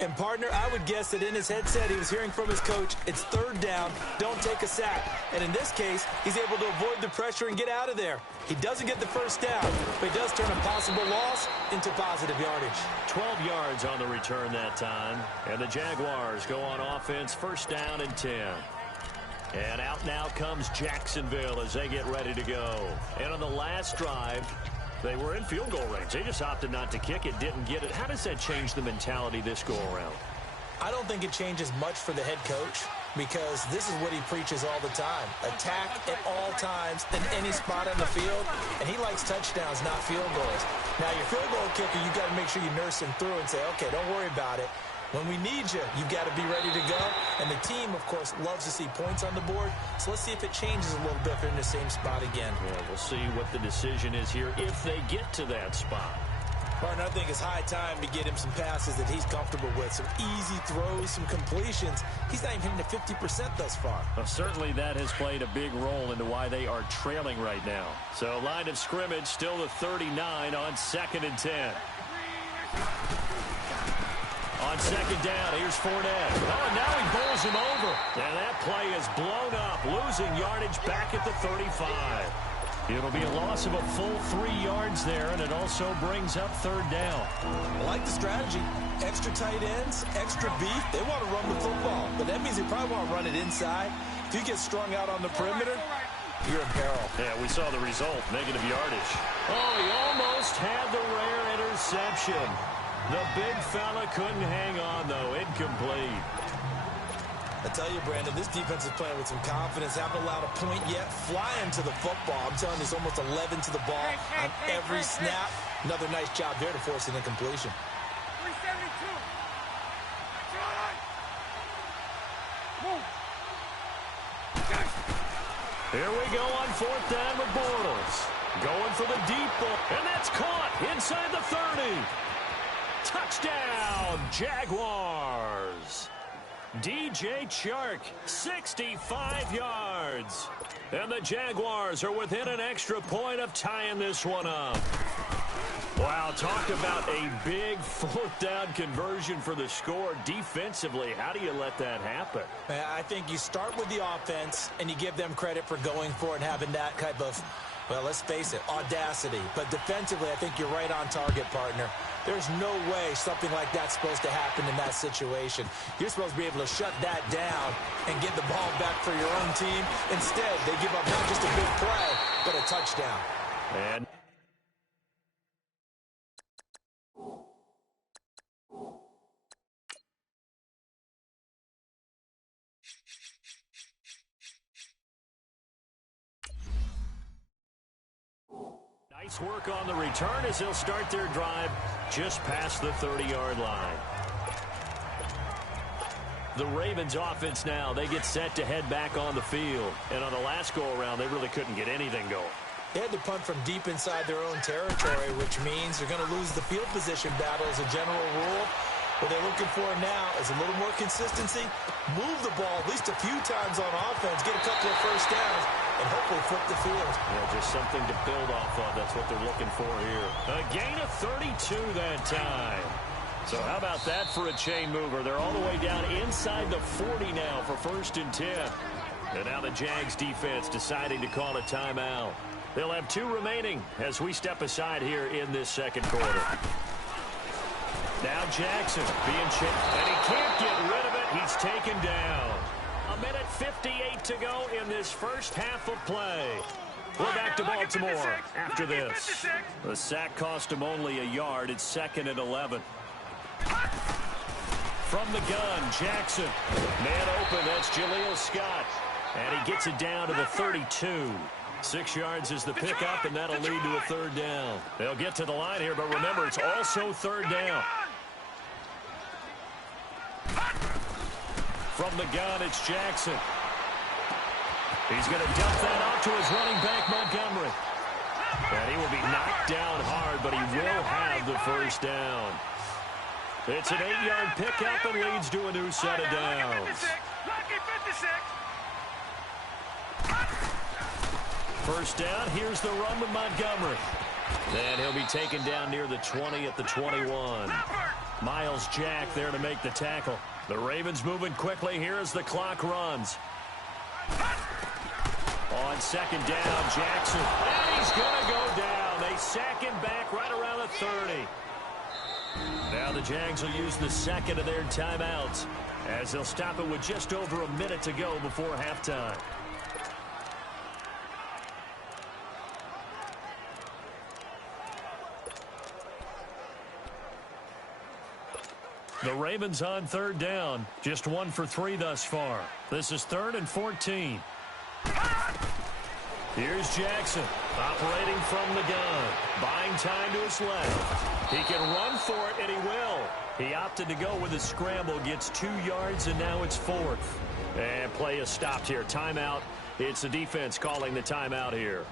And, partner, I would guess that in his headset he was hearing from his coach, it's third down, don't take a sack. And in this case, he's able to avoid the pressure and get out of there. He doesn't get the first down, but he does turn a possible loss into positive yardage. 12 yards on the return that time. And the Jaguars go on offense, first down and 10. And out now comes Jacksonville as they get ready to go. And on the last drive, they were in field goal range. They just opted not to kick it, didn't get it. How does that change the mentality this go-around? I don't think it changes much for the head coach because this is what he preaches all the time. Attack at all times in any spot on the field, and he likes touchdowns, not field goals. Now, your field goal kicker, you've got to make sure you nurse him through and say, okay, don't worry about it. When we need you, you've got to be ready to go. And the team, of course, loves to see points on the board. So let's see if it changes a little bit if they're in the same spot again. Yeah, we'll see what the decision is here if they get to that spot. Partner, I think it's high time to get him some passes that he's comfortable with. Some easy throws, some completions. He's not even hitting the 50% thus far. Well, certainly that has played a big role into why they are trailing right now. So line of scrimmage still the 39 on 2nd and 10. On second down, here's Fournette. Oh, and now he bowls him over. And that play is blown up, losing yardage back at the 35. It'll be a loss of a full 3 yards there, and it also brings up third down. I like the strategy. Extra tight ends, extra beef. They want to run the football, but that means they probably want to run it inside. If you get strung out on the perimeter, you're in peril. Yeah, we saw the result, negative yardage. Oh, he almost had the rare interception. The big fella couldn't hang on, though. Incomplete. I tell you, Brandon, this defense is playing with some confidence. Haven't allowed a point yet. Flying to the football. I'm telling you, it's almost 11 to the ball on every snap. Another nice job there to force an incompletion. 372. Move. Here we go on fourth down with Bortles. Going for the deep ball. And that's caught inside the 30. Touchdown, Jaguars. DJ Chark, 65 yards. And the Jaguars are within an extra point of tying this one up. Wow, talk about a big fourth down conversion for the score. Defensively, how do you let that happen? I think you start with the offense, and you give them credit for going for it and having that type of, well, let's face it, audacity. But defensively, I think you're right on target, partner. There's no way something like that's supposed to happen in that situation. You're supposed to be able to shut that down and get the ball back for your own team. Instead, they give up not just a big play, but a touchdown. And nice work on the return as they'll start their drive just past the 30-yard line. The Ravens offense now, they get set to head back on the field. And on the last go-around, they really couldn't get anything going. They had to punt from deep inside their own territory, which means they're going to lose the field position battle as a general rule. What they're looking for now is a little more consistency, move the ball at least a few times on offense, get a couple of first downs, and hopefully flip the field. Yeah, just something to build off of. That's what they're looking for here. A gain of 32 that time. So how about that for a chain mover? They're all the way down inside the 40 now for 1st and 10. And now the Jags defense deciding to call a timeout. They'll have 2 remaining as we step aside here in this second quarter. Now Jackson being chased, and he can't get rid of it. He's taken down. 1:58 to go in this first half of play. We're back to Baltimore after this. The sack cost him only a yard. It's 2nd and 11. From the gun, Jackson. Man open, that's Jaleel Scott. And he gets it down to the 32. 6 yards is the pickup, and that'll lead to a 3rd down. They'll get to the line here, but remember, it's also 3rd down. From the gun, it's Jackson. He's going to dump that off to his running back, Montgomery. And he will be knocked down hard, but he will have the 1st down. It's an 8-yard pickup and leads to a new set of downs. First down, here's the run with Montgomery. And he'll be taken down near the 20 at the 21. Miles Jack there to make the tackle. The Ravens moving quickly here as the clock runs. On 2nd down, Jackson. And he's going to go down. They sack him back right around the 30. Now the Jags will use the 2nd of their timeouts as they'll stop it with just over a minute to go before halftime. The Ravens on 3rd down. Just 1 for 3 thus far. This is 3rd and 14. Here's Jackson operating from the gun. Buying time to his left. He can run for it, and he will. He opted to go with a scramble. Gets 2 yards, and now it's 4th. And play is stopped here. Timeout. It's the defense calling the timeout here,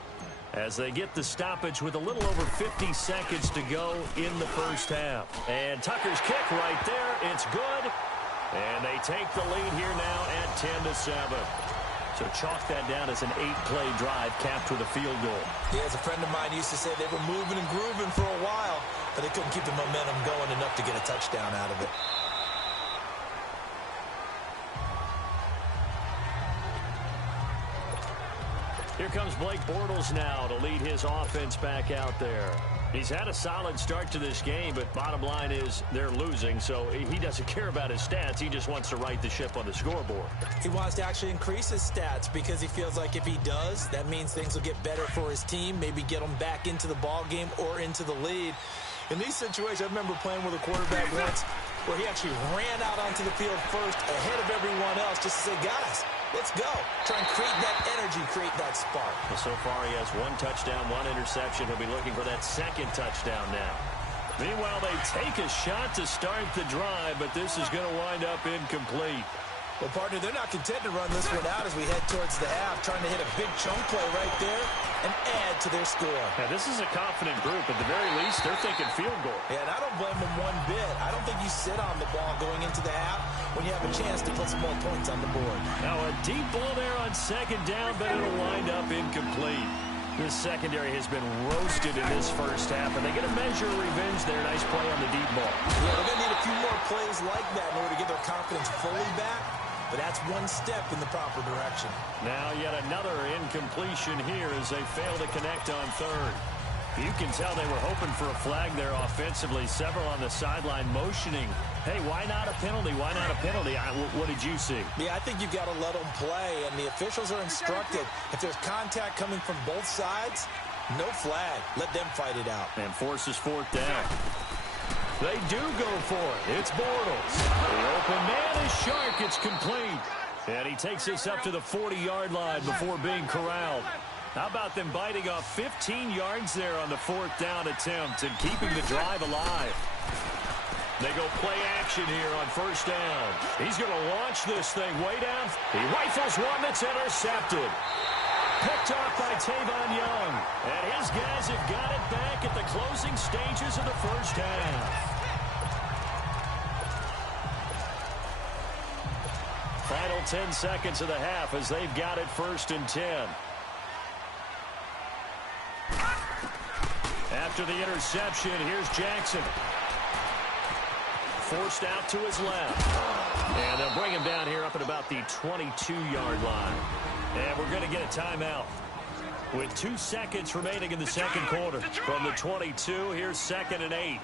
as they get the stoppage with a little over 50 seconds to go in the first half. And Tucker's kick right there. It's good. And they take the lead here now at 10-7. So chalk that down as an 8-play drive capped with a field goal. Yeah, as a friend of mine used to say, they were moving and grooving for a while, but they couldn't keep the momentum going enough to get a touchdown out of it. Here comes Blake Bortles now to lead his offense back out there. He's had a solid start to this game, but bottom line is they're losing, so he doesn't care about his stats. He just wants to right the ship on the scoreboard. He wants to actually increase his stats because he feels like if he does, that means things will get better for his team, maybe get him back into the ball game or into the lead. In these situations, I remember playing with a quarterback once where he actually ran out onto the field first ahead of everyone else just to say, guys, let's go. Try and create that energy, create that spark. Well, so far he has 1 touchdown, 1 interception. He'll be looking for that 2nd touchdown now. Meanwhile, they take a shot to start the drive, but this is going to wind up incomplete. Well, partner, they're not content to run this one out as we head towards the half, trying to hit a big chunk play right there and add to their score. Now, this is a confident group. At the very least, they're thinking field goal. Yeah, and I don't blame them one bit. I don't think you sit on the ball going into the half when you have a chance to put some more points on the board. Now, a deep ball there on 2nd down, but it'll wind up incomplete. This secondary has been roasted in this first half, and they get a measure of revenge there. Nice play on the deep ball. Yeah, they're going to need a few more plays like that in order to get their confidence fully back. But that's one step in the proper direction. Now yet another incompletion here as they fail to connect on 3rd. You can tell they were hoping for a flag there offensively. Several on the sideline motioning, hey, why not a penalty? Why not a penalty? What did you see? Yeah, I think you've got to let them play, and the officials are instructed. If there's contact coming from both sides, no flag. Let them fight it out. And forces 4th down. They do go for it. It's Bortles. The open man is Shark. It's complete. And he takes this up to the 40-yard line before being corralled. How about them biting off 15 yards there on the 4th down attempt and keeping the drive alive? They go play action here on 1st down. He's going to launch this thing way down. He rifles one that's intercepted. Picked off by Tavon Young. And his guys have got it back at the closing stages of the first half. 10 seconds of the half as they've got it 1st and 10. After the interception, here's Jackson. Forced out to his left. And they'll bring him down here up at about the 22-yard line. And we're going to get a timeout. With 2 seconds remaining in the second quarter. From the 22, here's 2nd and 8.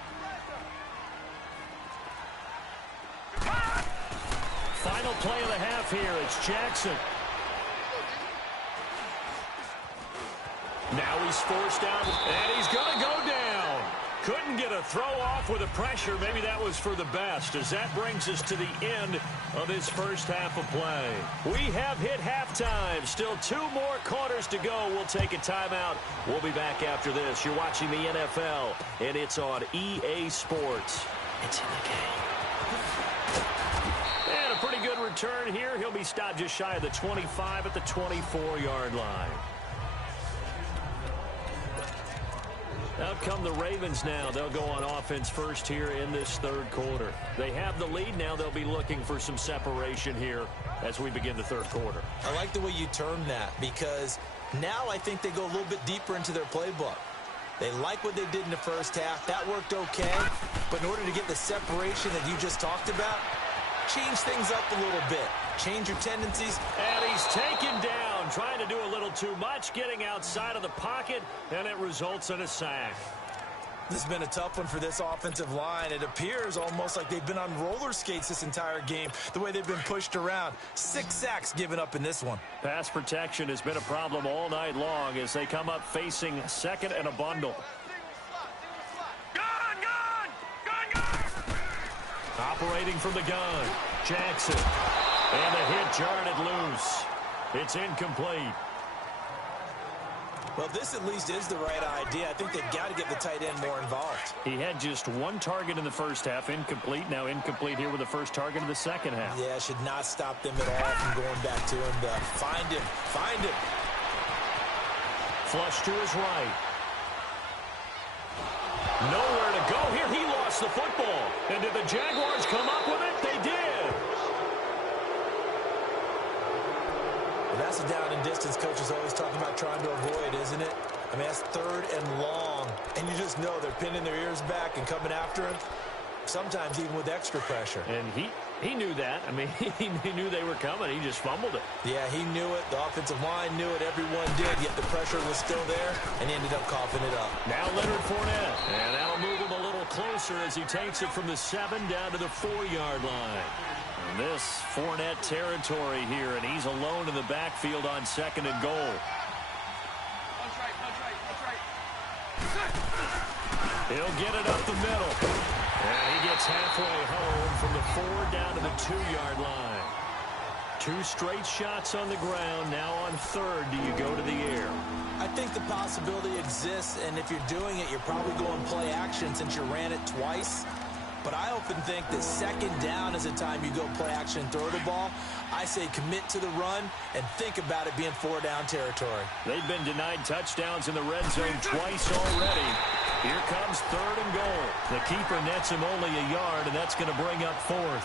Final play of the half here. It's Jackson. Now he's forced out, and he's going to go down. Couldn't get a throw off with the pressure. Maybe that was for the best, as that brings us to the end of this first half of play. We have hit halftime. Still 2 more quarters to go. We'll take a timeout. We'll be back after this. You're watching the NFL, and it's on EA Sports. It's in the game. And a pretty good return here. He'll be stopped just shy of the 25 at the 24-yard line. Out come the Ravens now. They'll go on offense first here in this third quarter. They have the lead now. They'll be looking for some separation here as we begin the third quarter. I like the way you termed that, because now I think they go a little bit deeper into their playbook. They like what they did in the first half. That worked okay. But in order to get the separation that you just talked about, change things up a little bit. Change your tendencies. And he's taken down, trying to do a little too much, getting outside of the pocket, and it results in a sack. This has been a tough one for this offensive line. It appears almost like they've been on roller skates this entire game, the way they've been pushed around. 6 sacks given up in this one. Pass protection has been a problem all night long as they come up facing 2nd and a bundle. Operating from the gun, Jackson. And the hit jarred it loose. It's incomplete. Well, this at least is the right idea. I think they've got to get the tight end more involved. He had just 1 target in the first half, incomplete. Now incomplete here with the first target of the second half. Yeah, should not stop them at all from going back to him. Find him. Flush to his right. Nowhere to go here. He lost the football. And did the Jaguars come up with it? They did. Well, that's a down and distance coach is always talking about trying to avoid, isn't it? I mean, that's 3rd and long. And you just know they're pinning their ears back and coming after him. Sometimes even with extra pressure. And he knew that. I mean, he knew they were coming. He just fumbled it. Yeah, he knew it. The offensive line knew it. Everyone did. Yet the pressure was still there, and he ended up coughing it up. Now Leonard Fournette. And that'll move him a little closer as he takes it from the 7 down to the 4-yard line. And this Fournette territory here, and he's alone in the backfield on 2nd and goal. He'll get it up the middle. And he gets halfway home from the 4 down to the 2-yard line. 2 straight shots on the ground. Now on 3rd, do you go to the air? I think the possibility exists, and if you're doing it, you're probably going play action since you ran it twice. But I often think that 2nd down is the time you go play action and throw the ball. I say commit to the run and think about it being 4-down territory. They've been denied touchdowns in the red zone twice already. Here comes 3rd and goal. The keeper nets him only a yard, and that's going to bring up 4th.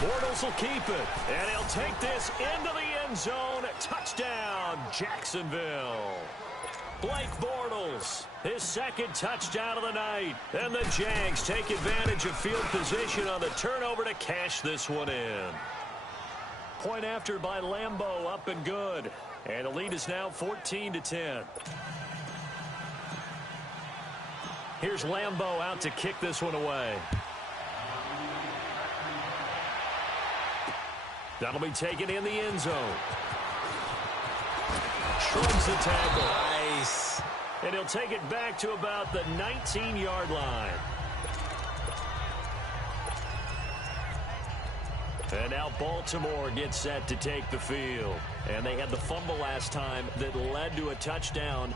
Bortles will keep it, and he'll take this into the end zone. Touchdown, Jacksonville. Blake Bortles, his 2nd touchdown of the night. And the Jags take advantage of field position on the turnover to cash this one in. Point after by Lambeau, up and good. And the lead is now 14-10. Here's Lambeau out to kick this one away. That'll be taken in the end zone. Shrugs the tackle. Nice. And he'll take it back to about the 19-yard line. And now Baltimore gets set to take the field. And they had the fumble last time that led to a touchdown.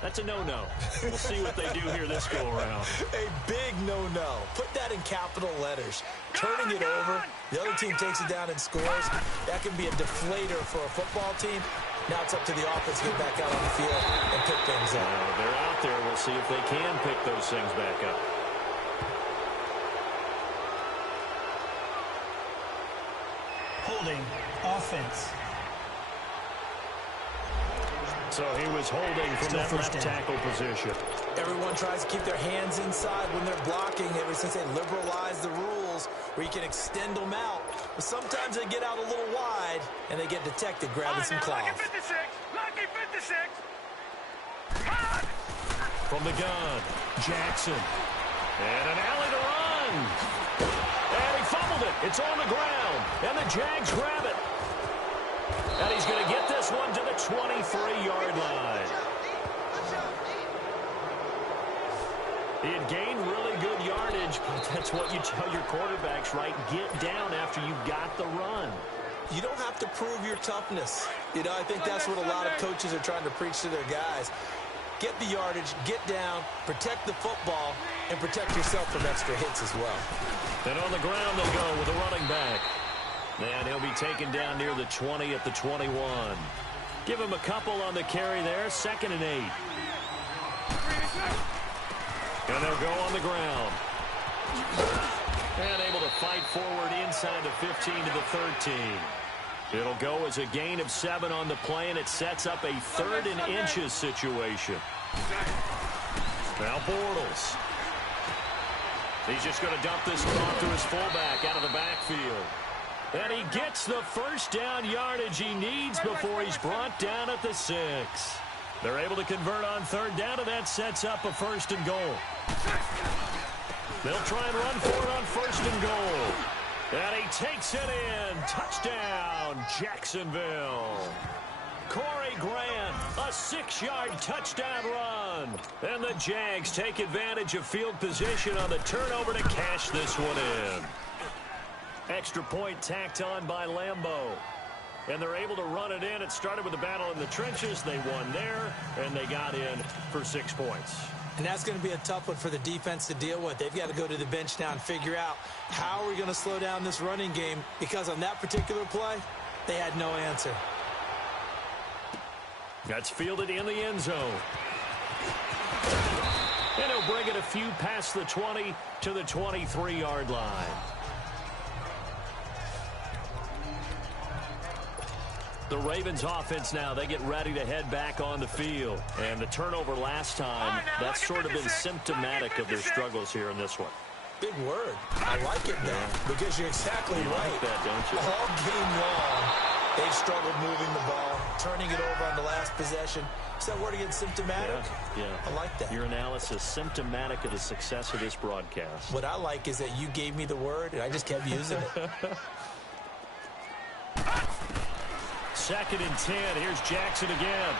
That's a no-no. We'll see what they do here this go-around. A big no-no. Put that in capital letters. Turning it over, the other team takes it down and scores. That can be a deflator for a football team. Now it's up to the offense to get back out on the field and pick things up. They're out there. We'll see if they can pick those things back up. Holding offense. So he was holding from that left tackle position. Everyone tries to keep their hands inside when they're blocking ever since they liberalized the rules where you can extend them out. But sometimes they get out a little wide and they get detected grabbing some cloth. Lucky 56! Lucky 56! From the gun, Jackson. And an alley to run. And he fumbled it. It's on the ground. And the Jags grab it. And he's going to get this one to the 23-yard line. He had gained really good yardage, but that's what you tell your quarterbacks, right? Get down after you got the run. You don't have to prove your toughness. You know, I think that's what a lot of coaches are trying to preach to their guys. Get the yardage, get down, protect the football, and protect yourself from extra hits as well. And on the ground they'll go with a running back. And he'll be taken down near the 20 at the 21. Give him a couple on the carry there, 2nd and 8. And they'll go on the ground. And able to fight forward inside the 15 to the 13. It'll go as a gain of 7 on the play, and it sets up a 3rd and inches situation. Now Bortles. He's just going to dump this one off to his fullback out of the backfield. And he gets the first down yardage he needs before he's brought down at the 6. They're able to convert on 3rd down, and that sets up a 1st and goal. They'll try and run for it on 1st and goal. And he takes it in. Touchdown, Jacksonville. Corey Grant, a 6-yard touchdown run. And the Jags take advantage of field position on the turnover to cash this one in. Extra point tacked on by Lambeau. And they're able to run it in. It started with a battle in the trenches. They won there, and they got in for 6 points. And that's going to be a tough one for the defense to deal with. They've got to go to the bench now and figure out how are we going to slow down this running game, because on that particular play, they had no answer. That's fielded in the end zone. And he'll bring it a few past the 20 to the 23-yard line. The Ravens offense now, they get ready to head back on the field. And the turnover last time, that's sort of been symptomatic of their struggles here in this one. Big word. I like it now, because you're exactly right. Like that, don't you? All game long, they've struggled moving the ball, turning it over on the last possession. Is that word again, symptomatic? Yeah. I like that. Your analysis, symptomatic of the success of this broadcast. What I like is that you gave me the word, and I just kept using it. 2nd and 10. Here's Jackson again.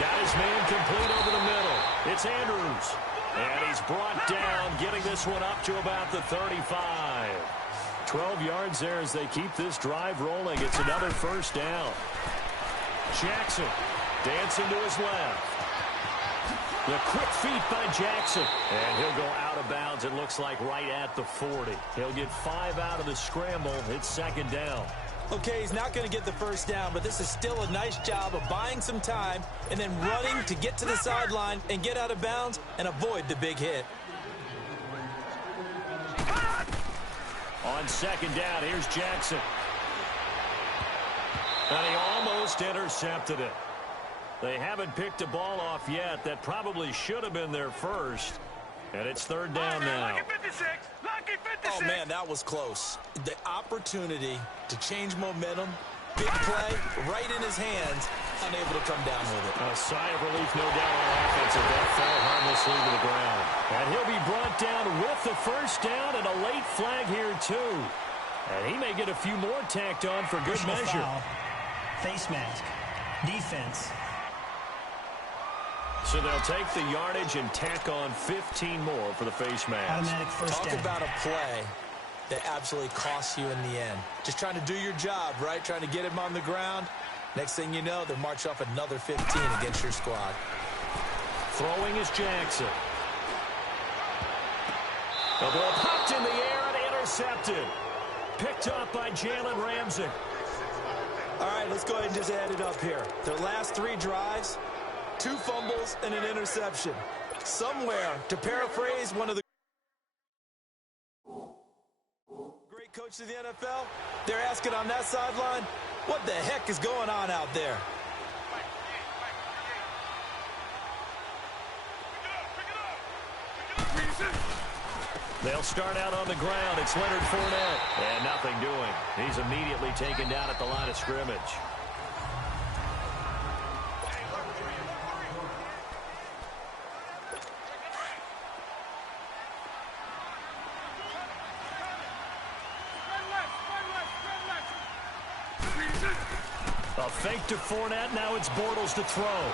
Got his man complete over the middle. It's Andrews. And he's brought down, getting this one up to about the 35. 12 yards there as they keep this drive rolling. It's another 1st down. Jackson dancing to his left. The quick feet by Jackson. And he'll go out of bounds, it looks like, right at the 40. He'll get 5 out of the scramble. It's 2nd down. Okay, he's not going to get the 1st down, but this is still a nice job of buying some time and then running to get to the sideline and get out of bounds and avoid the big hit. On 2nd down, here's Jackson. And he almost intercepted it. They haven't picked a ball off yet. That probably should have been their first. And it's 3rd down now. Lucky 56! Lucky 56! Oh, man, that was close. The opportunity to change momentum, big play, right in his hands, unable to come down with it. A sigh of relief, no doubt, on offense, as that fell harmlessly to the ground. And he'll be brought down with the 1st down and a late flag here, too. And he may get a few more tacked on for good measure. Foul. Face mask. Defense. So they'll take the yardage and tack on 15 more for the face mask. Automatic 1st down. Talk about a play that absolutely costs you in the end. Just trying to do your job, right? Trying to get him on the ground. Next thing you know, they'll march off another 15 against your squad. Throwing is Jackson. The ball popped in the air and intercepted. Picked up by Jalen Ramsey. All right, let's go ahead and just add it up here. Their last 3 drives, 2 fumbles and an interception. Somewhere, to paraphrase one of the great coaches of the NFL, they're asking on that sideline, what the heck is going on out there? They'll start out on the ground. It's Leonard Fournette. And nothing doing. He's immediately taken down at the line of scrimmage. A fake to Fournette. Now it's Bortles to throw.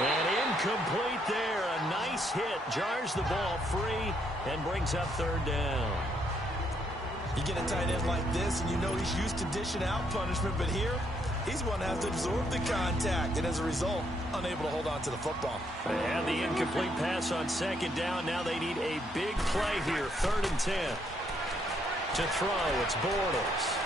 And incomplete there. A nice hit. Jars the ball free and brings up 3rd down. You get a tight end like this, and you know he's used to dishing out punishment, but here, he's going to have to absorb the contact, and as a result, unable to hold on to the football. They had the incomplete pass on 2nd down. Now they need a big play here. 3rd and 10. To throw, it's Bortles.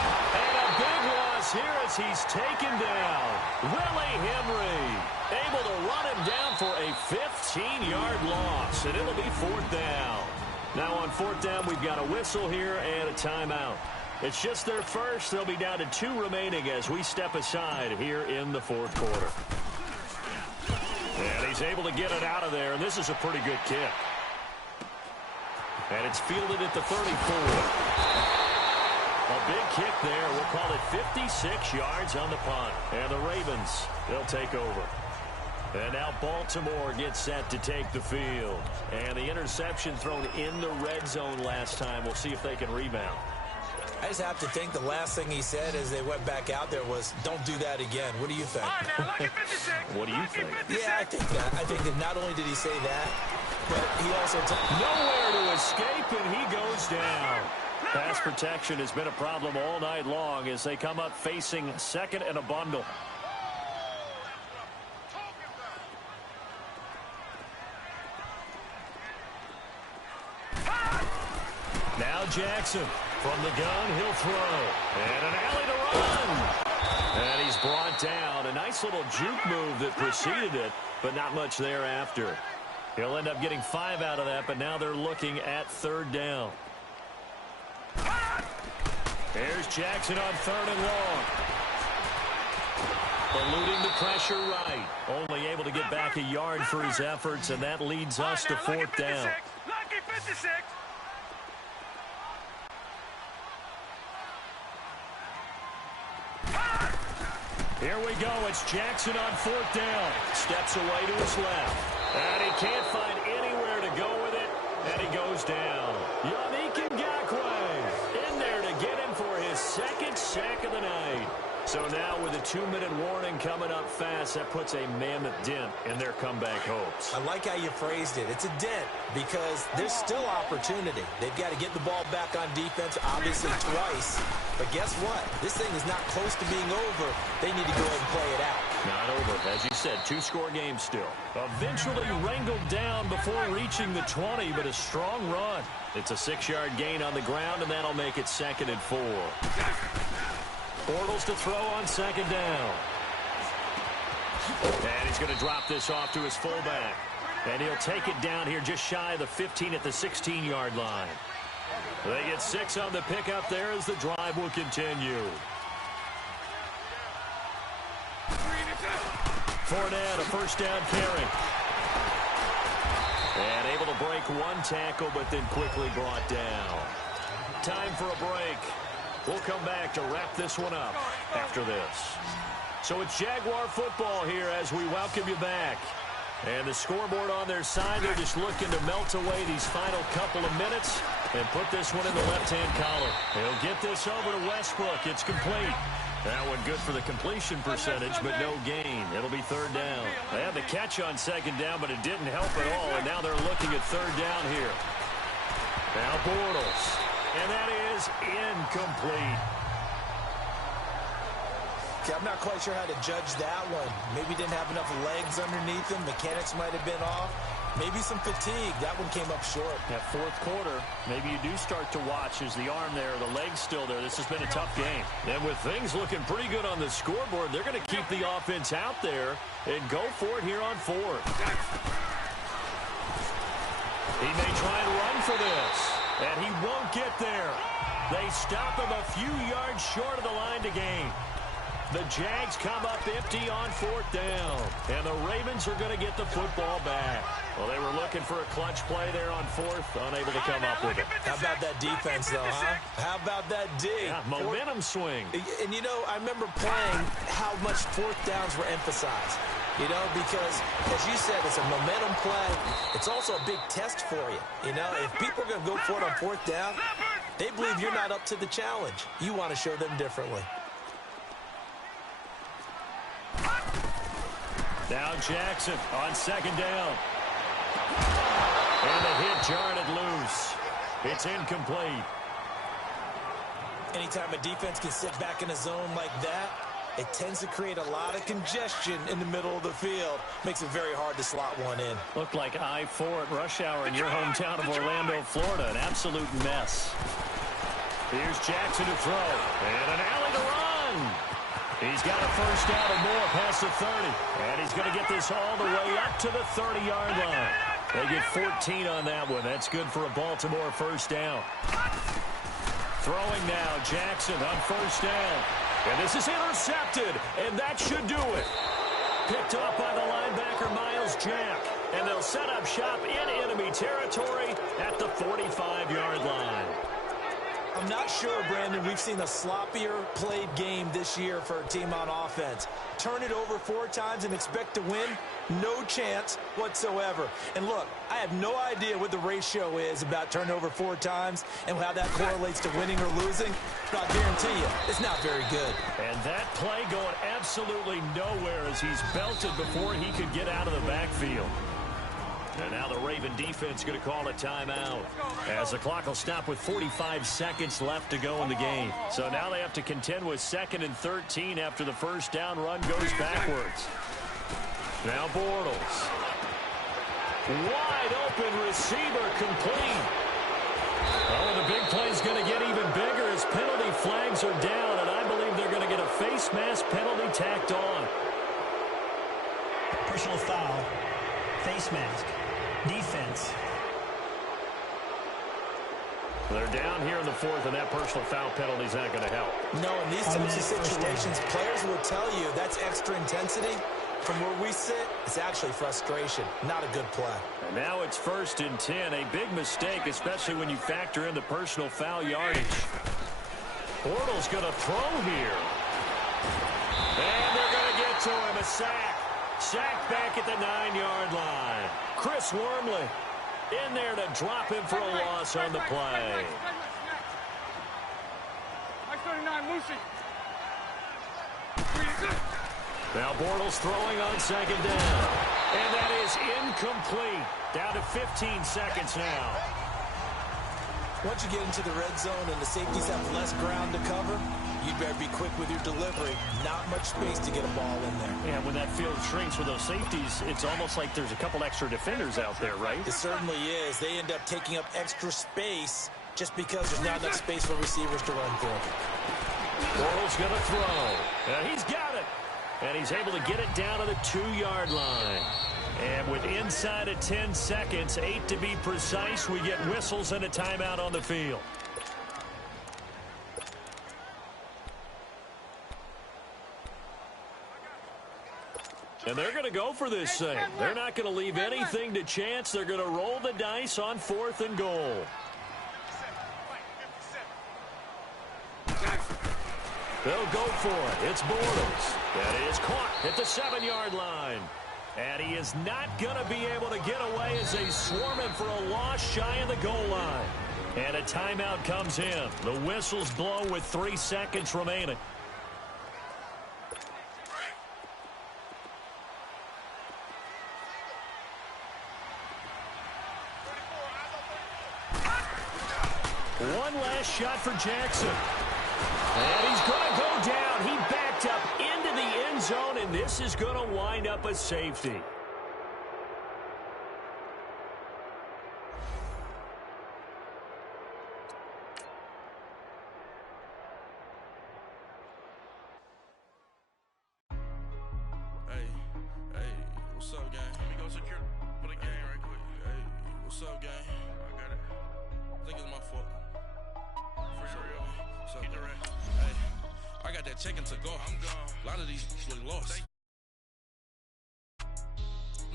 And a big loss here as he's taken down. Willie Henry able to run him down for a 15-yard loss, and it'll be 4th down. Now on 4th down, we've got a whistle here and a timeout. It's just their first. They'll be down to 2 remaining as we step aside here in the 4th quarter. And he's able to get it out of there, and this is a pretty good kick. And it's fielded at the 34. A big kick there. We'll call it 56 yards on the punt. And the Ravens, they'll take over. And now Baltimore gets set to take the field. And the interception thrown in the red zone last time. We'll see if they can rebound. I just have to think the last thing he said as they went back out there was, don't do that again. What do you think? What do you think? Yeah, I think that. I think that not only did he say that, but he also nowhere to escape, and he goes down. Pass protection has been a problem all night long as they come up facing 2nd and a bundle. Now Jackson from the gun, he'll throw. And an alley to run. And he's brought down. A nice little juke move that preceded it, but not much thereafter. He'll end up getting 5 out of that, but now they're looking at 3rd down. There's Jackson on 3rd and long. Eluding the pressure right. Only able to get back a yard for his efforts, and that leads us to 4th down. Lucky 56. Here we go. It's Jackson on 4th down. Steps away to his left. And he can't find anywhere to go with it. And he goes down. Yannick Ngakoue in there to get him for his 2nd sack of the night. So now with a 2-minute warning coming up fast, that puts a mammoth dent in their comeback hopes. I like how you phrased it. It's a dent because there's still opportunity. They've got to get the ball back on defense, obviously twice. But guess what? This thing is not close to being over. They need to go ahead and play it out. Not over. As you said, 2-score game still. Eventually wrangled down before reaching the 20, but a strong run. It's a 6-yard gain on the ground, and that'll make it 2nd and 4. Bortles to throw on 2nd down. And he's going to drop this off to his fullback. And he'll take it down here just shy of the 15 at the 16-yard line. They get 6 on the pickup there as the drive will continue. Fournette, a 1st down carry. And able to break 1 tackle, but then quickly brought down. Time for a break. We'll come back to wrap this one up after this. So it's Jaguar football here as we welcome you back. And the scoreboard on their side, they're just looking to melt away these final couple of minutes and put this one in the left-hand column. He'll get this over to Westbrook. It's complete. That one good for the completion percentage, but no gain. It'll be 3rd down. They had the catch on 2nd down, but it didn't help at all, and now they're looking at 3rd down here. Now Bortles. And that is incomplete. Okay, I'm not quite sure how to judge that one. Maybe didn't have enough legs underneath him. Mechanics might have been off. Maybe some fatigue. That one came up short. That fourth quarter, maybe you do start to watch as the arm there, the leg's still there. This has been a tough game. And with things looking pretty good on the scoreboard, they're going to keep the offense out there and go for it here on fourth. He may try and run for this, and he won't get there. They stop him a few yards short of the line to gain. The Jags come up empty on fourth down, and the Ravens are going to get the football back. Well, they were looking for a clutch play there on fourth, unable to come up with it. How about that defense, though, huh? How about that D? Yeah, momentum swing. And, you know, I remember playing how much fourth downs were emphasized. You know, because, as you said, it's a momentum play. It's also a big test for you. You know, if people are going to go for it on fourth down, they believe you're not up to the challenge. You want to show them differently. Now Jackson on second down. And the hit jarred it loose. It's incomplete. Anytime a defense can sit back in a zone like that, it tends to create a lot of congestion in the middle of the field. Makes it very hard to slot one in. Looked like I-4 at rush hour in your hometown of Orlando, Florida. An absolute mess. Here's Jackson to throw. And an alley to run. He's got a first down and more past the 30. And he's going to get this all the way up to the 30-yard line. They get 14 on that one. That's good for a Baltimore first down. Throwing now, Jackson on first down. And this is intercepted, and that should do it. Picked off by the linebacker, Miles Jack. And they'll set up shop in enemy territory at the 45-yard line. I'm not sure, Brandon, we've seen a sloppier played game this year for a team on offense. Turn it over 4 times and expect to win? No chance whatsoever. And look, I have no idea what the ratio is about turnover 4 times and how that correlates to winning or losing, but I guarantee you, it's not very good. And that play going absolutely nowhere as he's belted before he could get out of the backfield. And now the Raven defense going to call a timeout as the clock will stop with 45 seconds left to go in the game. So now they have to contend with 2nd and 13 after the first down run goes backwards. Now Bortles. Wide open receiver complete. Oh, the big play's going to get even bigger as penalty flags are down, and I believe they're going to get a face mask penalty tacked on. Personal foul. Face mask. Defense. They're down here in the 4th, and that personal foul penalty is not going to help. No, in these types of situations, players will tell you that's extra intensity. From where we sit, it's actually frustration, not a good play. And now it's 1st and 10, a big mistake, especially when you factor in the personal foul yardage. Bortles going to throw here. And they're going to get to him, a sack. Sacked back at the 9-yard line. Chris Wormley in there to drop him for a loss on the play. Now Bortles throwing on 2nd down. And that is incomplete. Down to 15 seconds now. Once you get into the red zone and the safeties have less ground to cover, you better be quick with your delivery. Not much space to get a ball in there. Yeah, when that field shrinks with those safeties, it's almost like there's a couple extra defenders out there, right? It certainly is. They end up taking up extra space just because there's not enough space for receivers to run through. Bortles going to throw. And he's got it. And he's able to get it down to the 2-yard line. And with inside of 10 seconds, 8 to be precise, we get whistles and a timeout on the field. And they're going to go for this thing. They're not going to leave anything to chance. They're going to roll the dice on 4th and goal. They'll go for it. It's Bortles. That is caught at the 7-yard line. And he is not going to be able to get away as they swarm him for a loss shy of the goal line. And a timeout comes in. The whistle's blown with 3 seconds remaining. One last shot for Jackson. And he's going to go down. He backed up into the end zone, and this is going to wind up a safety. What's up, gang? Let me go secure for the game right quick. Hey, what's up, gang? I got it. I think it's my fault. For real. What's up, man? Hey, I got that check-in to go. I'm gone. A lot of these look lost.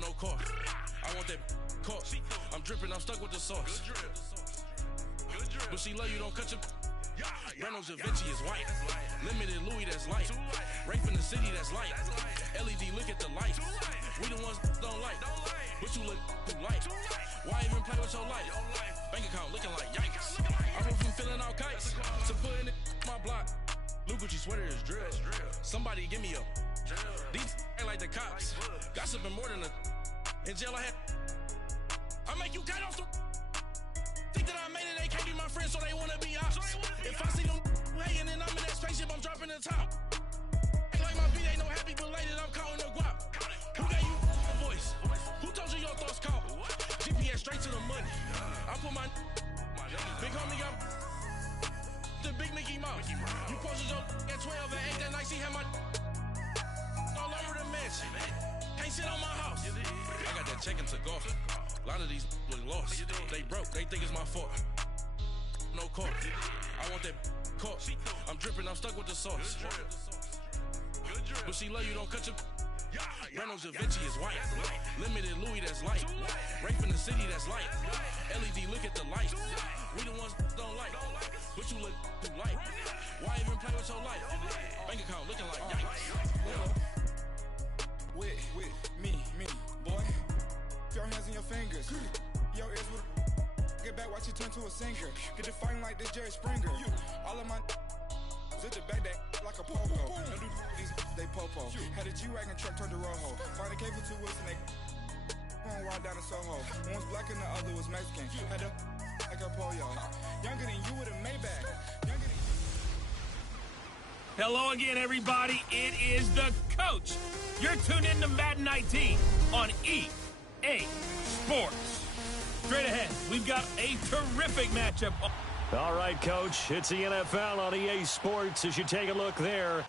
No car. I want that car. I'm dripping, I'm stuck with the sauce. Good drip. But she love you, don't cut your... Reynolds Da Vinci is white. Limited Louis, that's light. Rape in the city, that's light. LED, look at the light. We the ones don't like. But you look too light. Why even play with your life? Bank account looking like yikes. I went from filling out kites to putting it in my block. Blue Gucci sweater is drill. Somebody give me a... These ain't like the cops. Gossiping more than a... In jail I had... I make you cut off the... Think that I made it, they can't be my friends, so they wanna be ops. If I see them hating and I'm in that spaceship, I'm dropping the top. Ain't like my beat, ain't no happy belated, I'm counting the guap. Who gave you a voice? Who told you your thoughts count? GPS straight to the money. I put my big homie up the big Mickey Mouse. You posted your at 12 and 8 that night, she had my all over the mansion. Can't sit on my house. I got that check-in to go. A lot of these look lost. They broke, they think it's my fault. No car. I want that car. I'm dripping, I'm stuck with the sauce. But she love you, don't cut your... Reynolds Da Vinci is white. Limited Louis, that's light. Rape in the city, that's light. LED, look at the light. We the ones don't like. But you look too light. Why even play with your life? Bank account looking like yikes. With me, boy. Your hands in your fingers. Your ears with get back, watch you turn to a singer. Get to fighting like this Jerry Springer. All of my at the back that like a pogo. Don't do these they popo. Had a G-Wagon truck turned to Rojo. Find a cave for 2 wheels and they going wild down in Soho. One was black and the other was Mexican. Had a like a pollo. Younger than you with a Maybach. Younger than Hello again, everybody. It is the coach. You're tuned in to Madden 19 on EA Sports. Straight ahead, we've got a terrific matchup. All right, Coach, it's the NFL on EA Sports as you take a look there.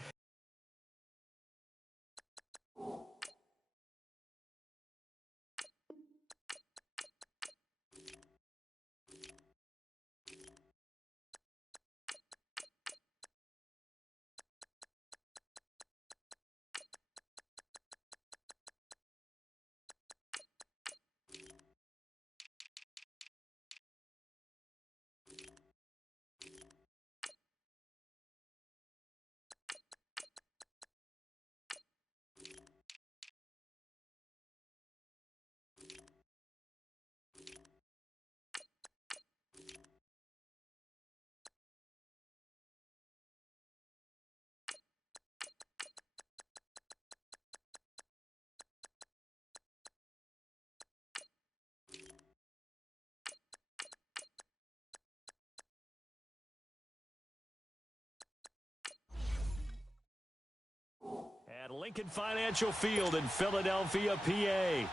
At Lincoln Financial Field in Philadelphia, PA.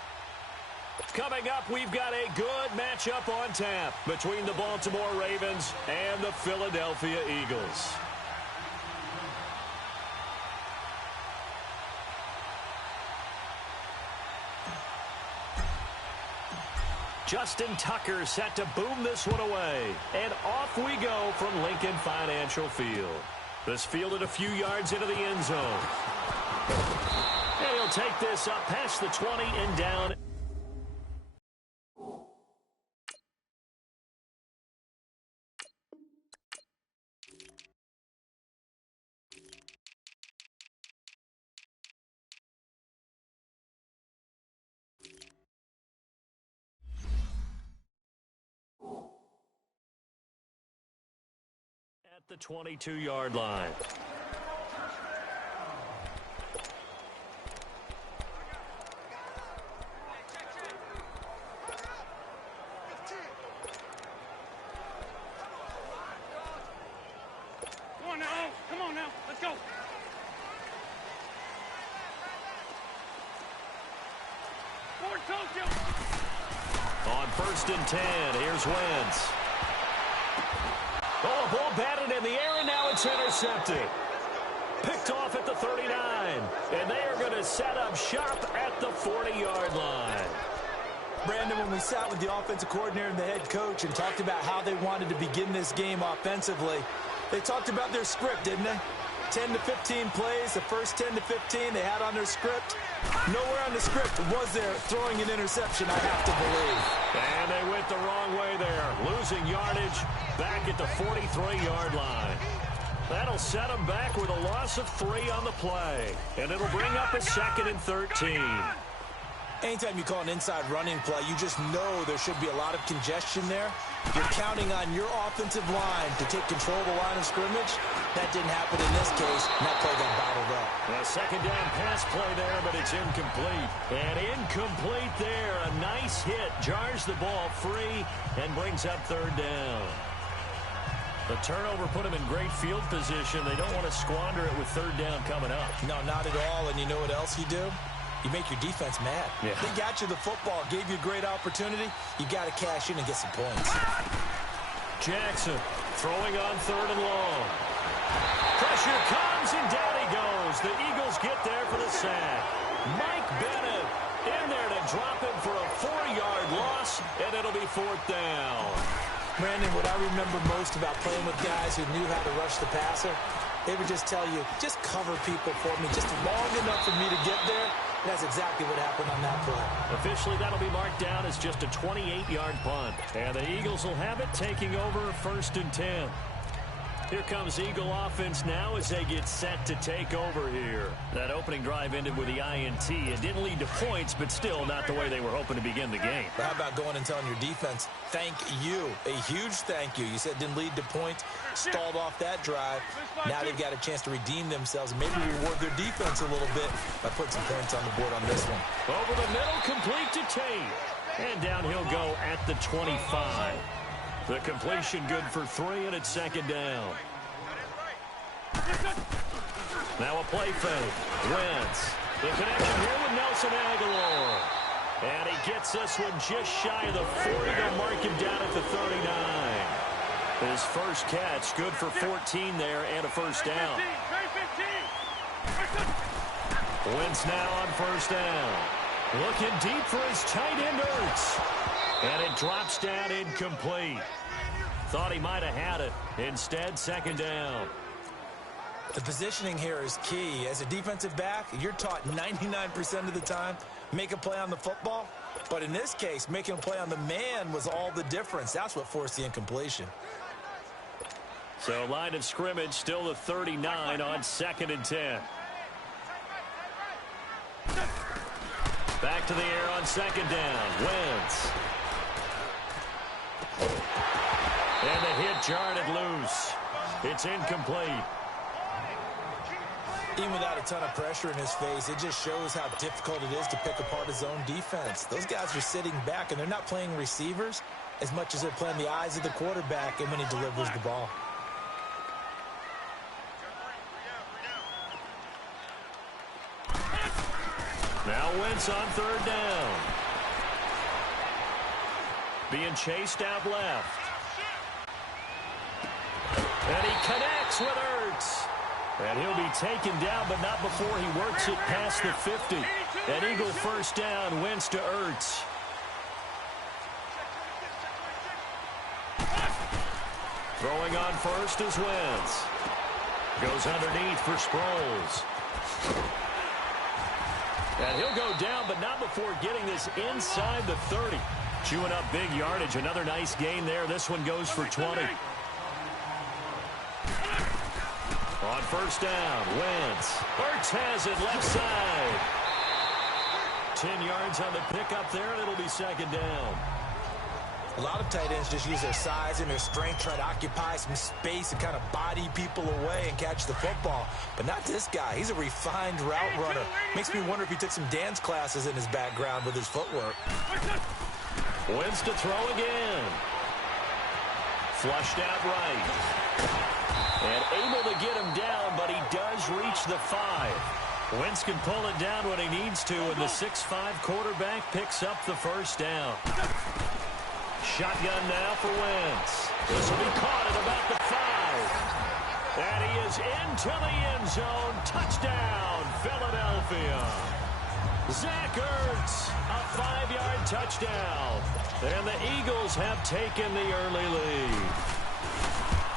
Coming up, we've got a good matchup on tap between the Baltimore Ravens and the Philadelphia Eagles. Justin Tucker set to boom this one away. And off we go from Lincoln Financial Field. This fielded a few yards into the end zone. And he'll take this up past the 20 and down. At the 22-yard line. Come on now, let's go. On 1st and 10, here's Wentz. Oh, a ball batted in the air, and now it's intercepted. Picked picked off at the 39. And they are going to set up shop at the 40-yard line. Brandon, when we sat with the offensive coordinator and the head coach and talked about how they wanted to begin this game offensively, they talked about their script, didn't they? 10 to 15 plays, the first 10 to 15 they had on their script. Nowhere on the script was there throwing an interception, I have to believe. And they went the wrong way there, losing yardage back at the 43-yard line. That'll set them back with a loss of 3 on the play. And it'll bring up a 2nd and 13. Anytime you call an inside running play, you just know there should be a lot of congestion there. You're counting on your offensive line to take control of the line of scrimmage. That didn't happen in this case, and that play got bottled up. A 2nd down pass play there, but it's incomplete. And incomplete there. A nice hit. Jars the ball free and brings up 3rd down. The turnover put them in great field position. They don't want to squander it with 3rd down coming up. No, not at all. And you know what else you do? You make your defense mad. Yeah. They got you the football, gave you a great opportunity. You got to cash in and get some points. Jackson throwing on 3rd and long. Pressure comes, and down he goes. The Eagles get there for the sack. Mike Bennett in there to drop him for a 4-yard loss, and it'll be 4th down. Brandon, what I remember most about playing with guys who knew how to rush the passer, they would just tell you, just cover people for me, just long enough for me to get there. That's exactly what happened on that play. Officially, that'll be marked down as just a 28-yard punt. And the Eagles will have it, taking over 1st and 10. Here comes Eagle offense now as they get set to take over here. That opening drive ended with the INT. It didn't lead to points, but still not the way they were hoping to begin the game. But how about going and telling your defense, thank you, a huge thank you. You said it didn't lead to points, stalled off that drive. Now they've got a chance to redeem themselves and maybe reward their defense a little bit by putting some points on the board on this one. Over the middle, complete to Tate. And down he'll go at the 25. The completion good for 3, and it's 2nd down. Now a play fake. Wentz. The connection here with Nelson Aguilar. And he gets this one just shy of the 40. They'll mark him down at the 39. His first catch, good for 14 there and a 1st down. Wentz now on 1st down. Looking deep for his tight end, Ertz. And it drops down incomplete. Thought he might have had it. Instead, 2nd down. The positioning here is key. As a defensive back, you're taught 99% of the time, make a play on the football. But in this case, making a play on the man was all the difference. That's what forced the incompletion. So line of scrimmage, still the 39 on 2nd and 10. Back to the air on 2nd down. Wentz. And the hit jarred it loose. It's incomplete. Even without a ton of pressure in his face, it just shows how difficult it is to pick apart his own defense. Those guys are sitting back, and they're not playing receivers as much as they're playing the eyes of the quarterback and when he delivers the ball. Now Wentz on 3rd down. Being chased out left. And he connects with Ertz. And he'll be taken down, but not before he works it past the 50. An Eagle 1st down, Wentz to Ertz. Throwing on 1st is Wentz. Goes underneath for Sproles. And he'll go down, but not before getting this inside the 30. Chewing up big yardage. Another nice gain there. This one goes for 20. On 1st down, Wentz. Ertz has it left side. 10 yards on the pickup there, and it'll be 2nd down. A lot of tight ends just use their size and their strength, try to occupy some space and kind of body people away and catch the football. But not this guy. He's a refined route runner. Makes me wonder if he took some dance classes in his background with his footwork. Wentz to throw again. Flushed out right. And able to get him down, but he does reach the 5. Wentz can pull it down when he needs to, and the 6'5" quarterback picks up the 1st down. Shotgun now for Wentz. This will be caught at about the 5. And he is into the end zone. Touchdown, Philadelphia. Zach Ertz, a 5-yard touchdown. And the Eagles have taken the early lead.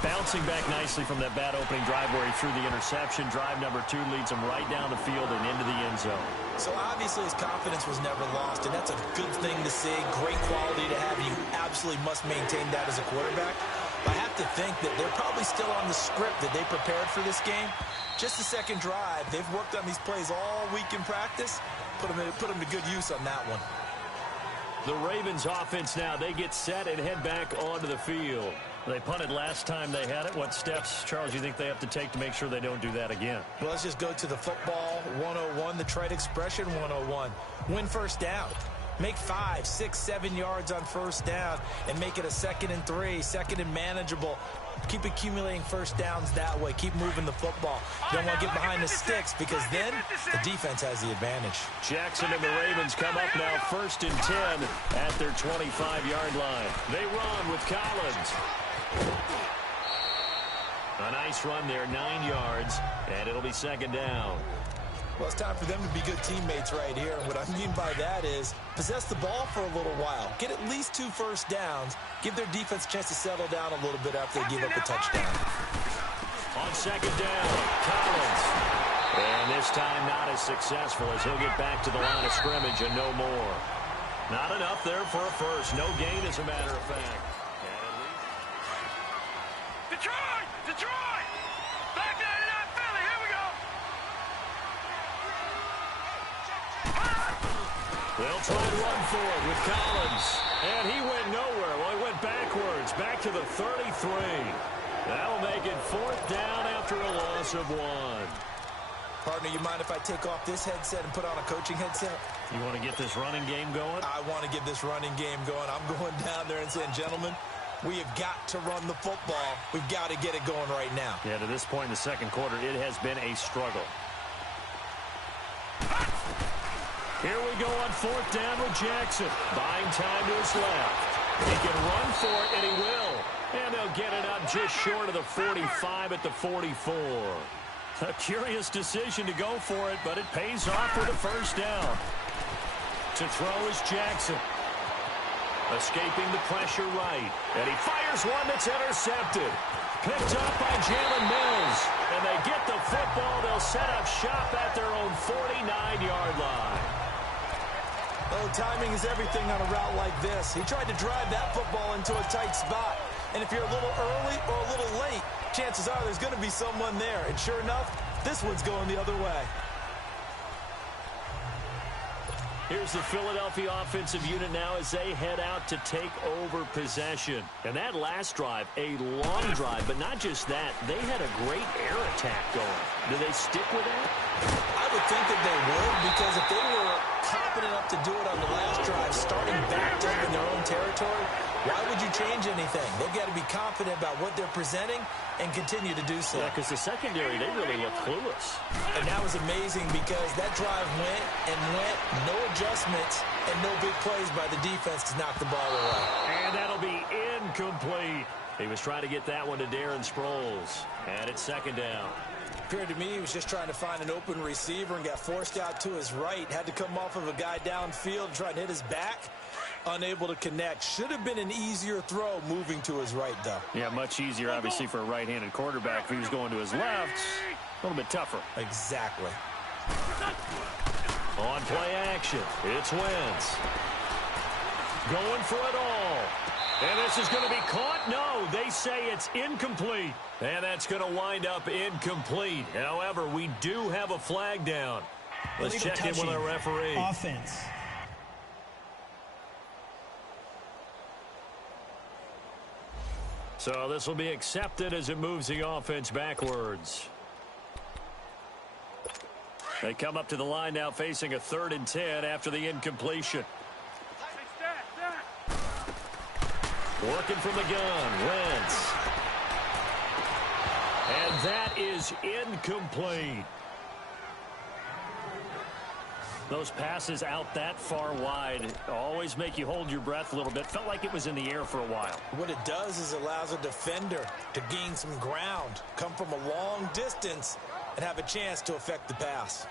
Bouncing back nicely from that bad opening drive where he threw the interception. Drive number 2 leads him right down the field and into the end zone. So obviously his confidence was never lost, and that's a good thing to see. Great quality to have. You absolutely must maintain that as a quarterback. I have to think that they're probably still on the script that they prepared for this game. Just the second drive. They've worked on these plays all week in practice. Put them to good use on that one. The Ravens offense now, they get set and head back onto the field. They punted last time they had it. What steps, Charles, you think they have to take to make sure they don't do that again? Well, let's just go to the football 101, the trade expression 101. Win first down. Make 5, 6, 7 yards on first down and make it a 2nd and 3, 2nd and manageable. Keep accumulating first downs that way. Keep moving the football. You don't want to get behind the sticks because then the defense has the advantage. Jackson and the Ravens come up now 1st and 10 at their 25-yard line. They run with Collins. A nice run there, 9 yards, and it'll be 2nd down. Well, it's time for them to be good teammates right here. And what I mean by that is possess the ball for a little while. Get at least 2 first downs. Give their defense a chance to settle down a little bit after they give up a touchdown. On 2nd down, Collins. And this time not as successful as he'll get back to the line of scrimmage and no more. Not enough there for a first. No gain, as a matter of fact. Detroit! Detroit! Back 99 Philly, here we go! They'll try to run for it with Collins. And he went nowhere. Well, he went backwards, back to the 33. That'll make it 4th down after a loss of 1. Partner, you mind if I take off this headset and put on a coaching headset? You want to get this running game going? I want to get this running game going. I'm going down there and saying, gentlemen, we have got to run the football. We've got to get it going right now. Yeah, to this point in the second quarter, it has been a struggle. Here we go on 4th down with Jackson. Buying time to his left. He can run for it, and he will. And they'll get it up just short of the 45 at the 44. A curious decision to go for it, but it pays off with a first down. To throw is Jackson. Escaping the pressure right. And he fires one that's intercepted. Picked up by Jalen Mills. And they get the football. They'll set up shop at their own 49-yard line. Oh, timing is everything on a route like this. He tried to drive that football into a tight spot. And if you're a little early or a little late, chances are there's going to be someone there. And sure enough, this one's going the other way. Here's the Philadelphia offensive unit now as they head out to take over possession. And that last drive, a long drive, but not just that. They had a great air attack going. Do they stick with that? I would think that they would, because if they were confident enough to do it on the last drive, starting backed up in their own territory, why would you change anything? They've got to be confident about what they're presenting and continue to do so. Yeah, because the secondary, they really look clueless. And that was amazing because that drive went and went, no adjustments, and no big plays by the defense to knock the ball away. And that'll be incomplete. He was trying to get that one to Darren Sproles. And it's 2nd down. Appeared to me he was just trying to find an open receiver and got forced out to his right. Had to come off of a guy downfield, try and hit his back. Unable to connect. Should have been an easier throw moving to his right, though. Yeah, much easier, obviously, for a right-handed quarterback. If he was going to his left, a little bit tougher. Exactly. On play action, it's Wentz. Going for it all. And this is going to be caught? No, they say it's incomplete. And that's going to wind up incomplete. However, we do have a flag down. Let's check in with our referee. Offense. So this will be accepted as it moves the offense backwards. They come up to the line now facing a 3rd and 10 after the incompletion. Working from the gun, Wentz. And that is incomplete. Those passes out that far wide always make you hold your breath a little bit. Felt like it was in the air for a while. What it does is allows a defender to gain some ground, come from a long distance, and have a chance to affect the pass.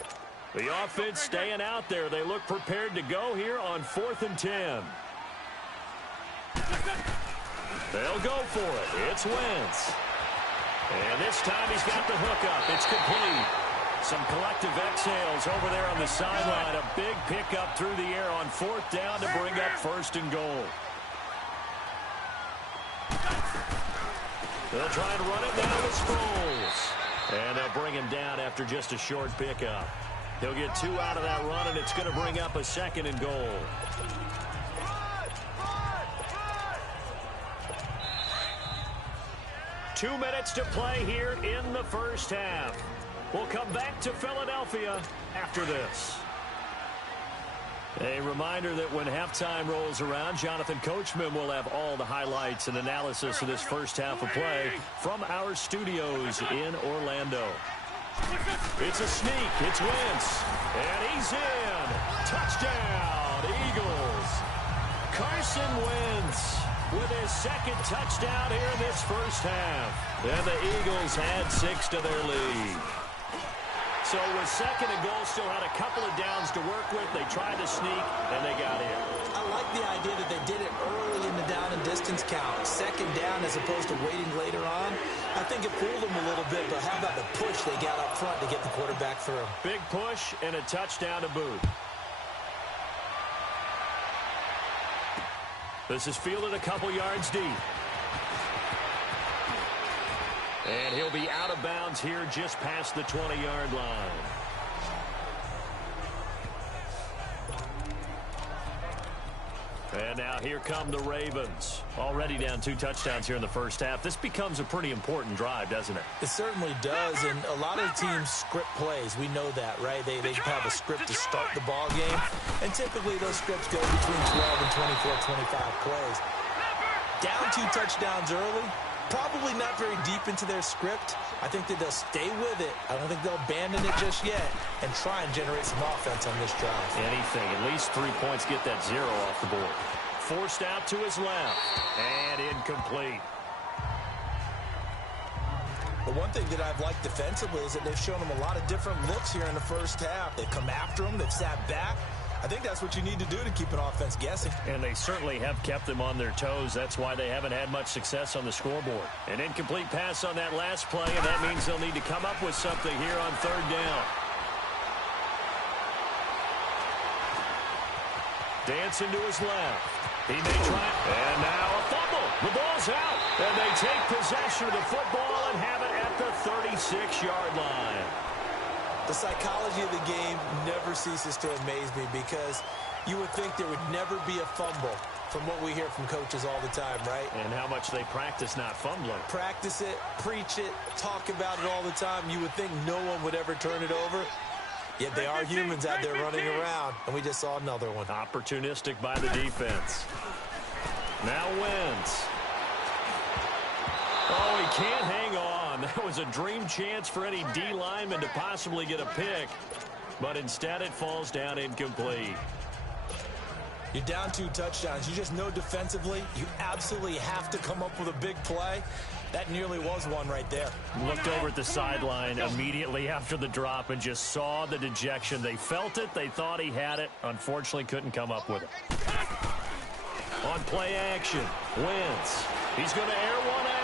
The offense staying out there. They look prepared to go here on 4th and 10. They'll go for it. It's Wentz. And this time he's got the hook up. It's complete. Some collective exhales over there on the sideline. A big pickup through the air on 4th down to bring up 1st and goal. They'll try and run it down with Sproles. And they'll bring him down after just a short pickup. He'll get 2 out of that run, and it's going to bring up a 2nd and goal. Two minutes to play here in the first half. We'll come back to Philadelphia after this. A reminder that when halftime rolls around, Jonathan Coachman will have all the highlights and analysis of this first half of play from our studios in Orlando. It's a sneak. It's Wentz. And he's in. Touchdown, Eagles. Carson Wentz with his 2nd touchdown here in this first half. And the Eagles add 6 to their lead. So with 2nd and goal, still had a couple of downs to work with. They tried to sneak, and they got in. I like the idea that they did it early in the down and distance count. 2nd down as opposed to waiting later on. I think it fooled them a little bit, but how about the push they got up front to get the quarterback through? Big push and a touchdown to boot. This is fielded a couple yards deep. And he'll be out of bounds here just past the 20-yard line. And now here come the Ravens. Already down 2 touchdowns here in the first half. This becomes a pretty important drive, doesn't it? It certainly does, and a lot of teams script plays. We know that, right? They have a script to start the ball game, and typically those scripts go between 12 and 24, 25 plays. Down 2 touchdowns early, probably not very deep into their script. I think that they'll stay with it. I don't think they'll abandon it just yet and try and generate some offense on this drive. Anything. At least 3 points, get that 0 off the board. Forced out to his left. And incomplete. The one thing that I've liked defensively is that they've shown him a lot of different looks here in the first half. They've come after him. They've sat back. I think that's what you need to do to keep an offense guessing. And they certainly have kept them on their toes. That's why they haven't had much success on the scoreboard. An incomplete pass on that last play, and that means they'll need to come up with something here on 3rd down. Dancing to his left. He may try. And now a fumble. The ball's out. And they take possession of the football and have it at the 36-yard line. The psychology of the game never ceases to amaze me because you would think there would never be a fumble from what we hear from coaches all the time, right? And how much they practice not fumbling. Practice it, preach it, talk about it all the time. You would think no one would ever turn it over. Yet they are humans out there running around, and we just saw another one. Opportunistic by the defense. Now Wentz. Oh, he can't hang on. That was a dream chance for any D lineman to possibly get a pick. But instead it falls down incomplete. You're down 2 touchdowns. You just know defensively you absolutely have to come up with a big play. That nearly was one right there. Looked over at the sideline immediately after the drop and just saw the dejection. They felt it. They thought he had it. Unfortunately, couldn't come up with it. On play action, Wentz. He's going to air one out.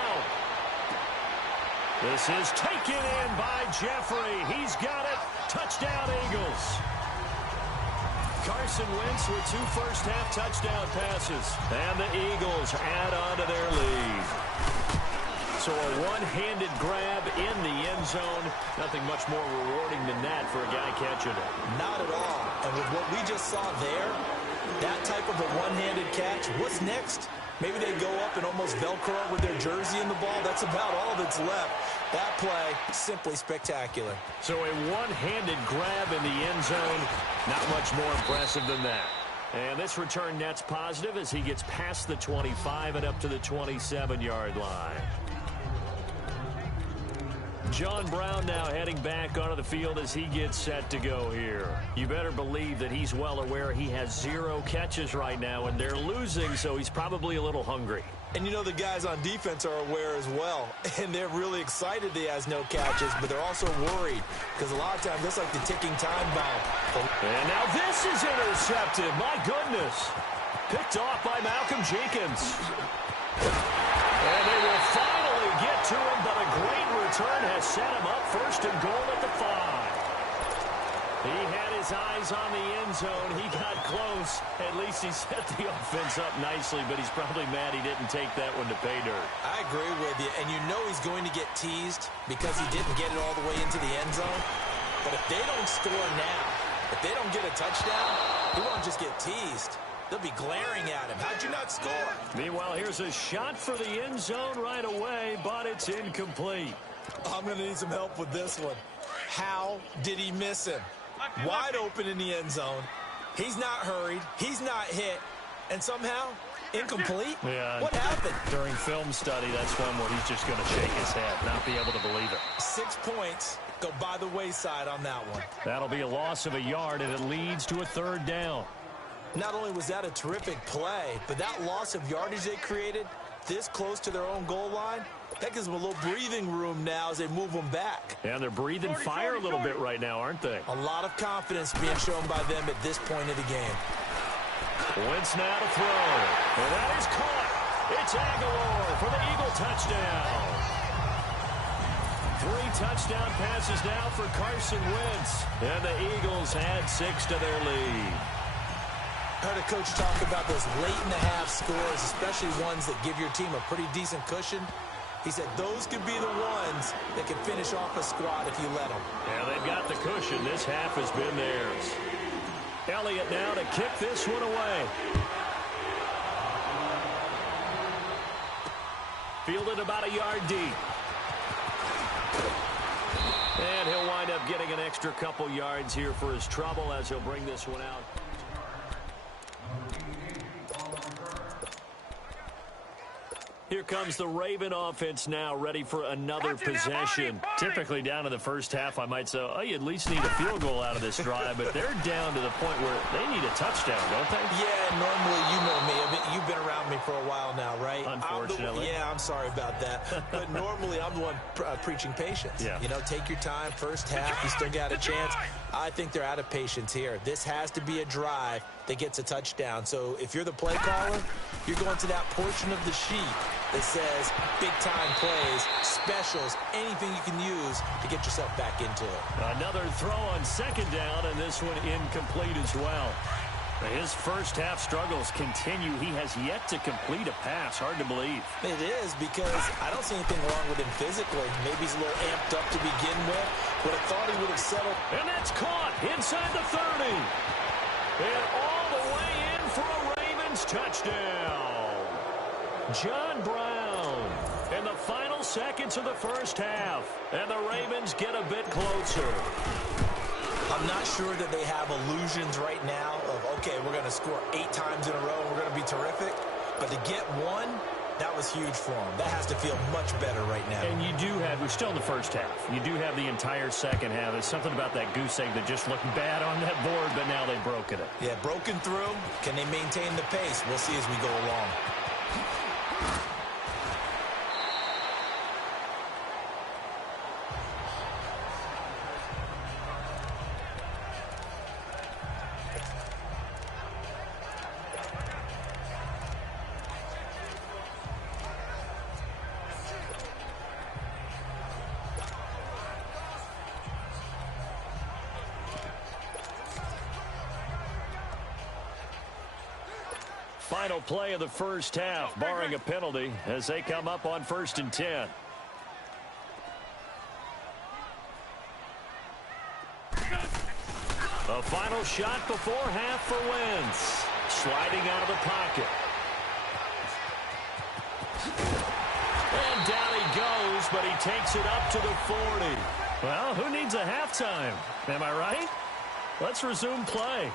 This is taken in by Jeffrey. He's got it. Touchdown, Eagles. Carson Wentz with 2 first-half touchdown passes. And the Eagles add on to their lead. So a one-handed grab in the end zone. Nothing much more rewarding than that for a guy catching it. Not at all. And with what we just saw there, that type of a one-handed catch, what's next? Maybe they go up and almost Velcro with their jersey in the ball. That's about all that's left. That play, simply spectacular. So a one-handed grab in the end zone. Not much more impressive than that. And this return net's positive as he gets past the 25 and up to the 27-yard line. John Brown now heading back onto the field as he gets set to go here. You better believe that he's well aware he has 0 catches right now, and they're losing, so he's probably a little hungry. And you know the guys on defense are aware as well, and they're really excited he has no catches, but they're also worried because a lot of times that's like the ticking time bomb. And now this is intercepted. My goodness. Picked off by Malcolm Jenkins. And they will finally get to him, but a great return has set him up first and goal at the 5. He had his eyes on the end zone. He got close. At least he set the offense up nicely, but he's probably mad he didn't take that one to pay dirt. I agree with you, and you know he's going to get teased because he didn't get it all the way into the end zone. But if they don't score now, if they don't get a touchdown, he won't just get teased. They'll be glaring at him. How'd you not score? Meanwhile, here's a shot for the end zone right away, but it's incomplete. I'm going to need some help with this one. How did he miss him? Wide open in the end zone. He's not hurried. He's not hit. And somehow, incomplete? Yeah. What happened? During film study, that's one where he's just going to shake his head, not be able to believe it. 6 points go by the wayside on that one. That'll be a loss of a yard, and it leads to a 3rd down. Not only was that a terrific play, but that loss of yardage they created this close to their own goal line, that gives them a little breathing room now as they move them back. Yeah, they're breathing fire a little bit right now, aren't they? A lot of confidence being shown by them at this point of the game. Wentz now to throw. And that is caught. It's Aguilar for the Eagle touchdown. 3 touchdown passes now for Carson Wentz. And the Eagles add 6 to their lead. I heard a coach talk about those late-in-the-half scores, especially ones that give your team a pretty decent cushion. He said those could be the ones that can finish off a squad if you let them. Yeah, they've got the cushion. This half has been theirs. Elliott now to kick this one away. Fielded about a yard deep. And he'll wind up getting an extra couple yards here for his trouble as he'll bring this one out. Here comes the Raven offense now, ready for another possession. Typically down in the first half, I might say, oh, you at least need a field goal out of this drive, but they're down to the point where they need a touchdown, don't they? Yeah, normally, you know me. I mean, you've been around me for a while now, right? Unfortunately. I'm sorry about that. But normally, I'm the one preaching patience. Yeah. You know, take your time. First half, you still got a chance. I think they're out of patience here. This has to be a drive that gets a touchdown. So if you're the play caller, you're going to that portion of the sheet that says big-time plays, specials, anything you can use to get yourself back into it. Another throw on 2nd down, and this one incomplete as well. His first half struggles continue. He has yet to complete a pass. Hard to believe. It is, because I don't see anything wrong with him physically. Maybe he's a little amped up to begin with, but I thought he would have settled. And that's caught inside the 30. And all the way in for a Ravens touchdown. John Brown in the final seconds of the first half. And the Ravens get a bit closer. I'm not sure that they have illusions right now of, okay, we're going to score 8 times in a row and we're going to be terrific. But to get one, that was huge for them. That has to feel much better right now. And you do have, we're still in the first half. You do have the entire second half. There's something about that goose egg that just looked bad on that board, but now they've broken it. Yeah, broken through. Can they maintain the pace? We'll see as we go along. Final play of the first half, barring a penalty, as they come up on 1st and 10. A final shot before half for Wentz. Sliding out of the pocket. And down he goes, but he takes it up to the 40. Well, who needs a halftime? Am I right? Let's resume play.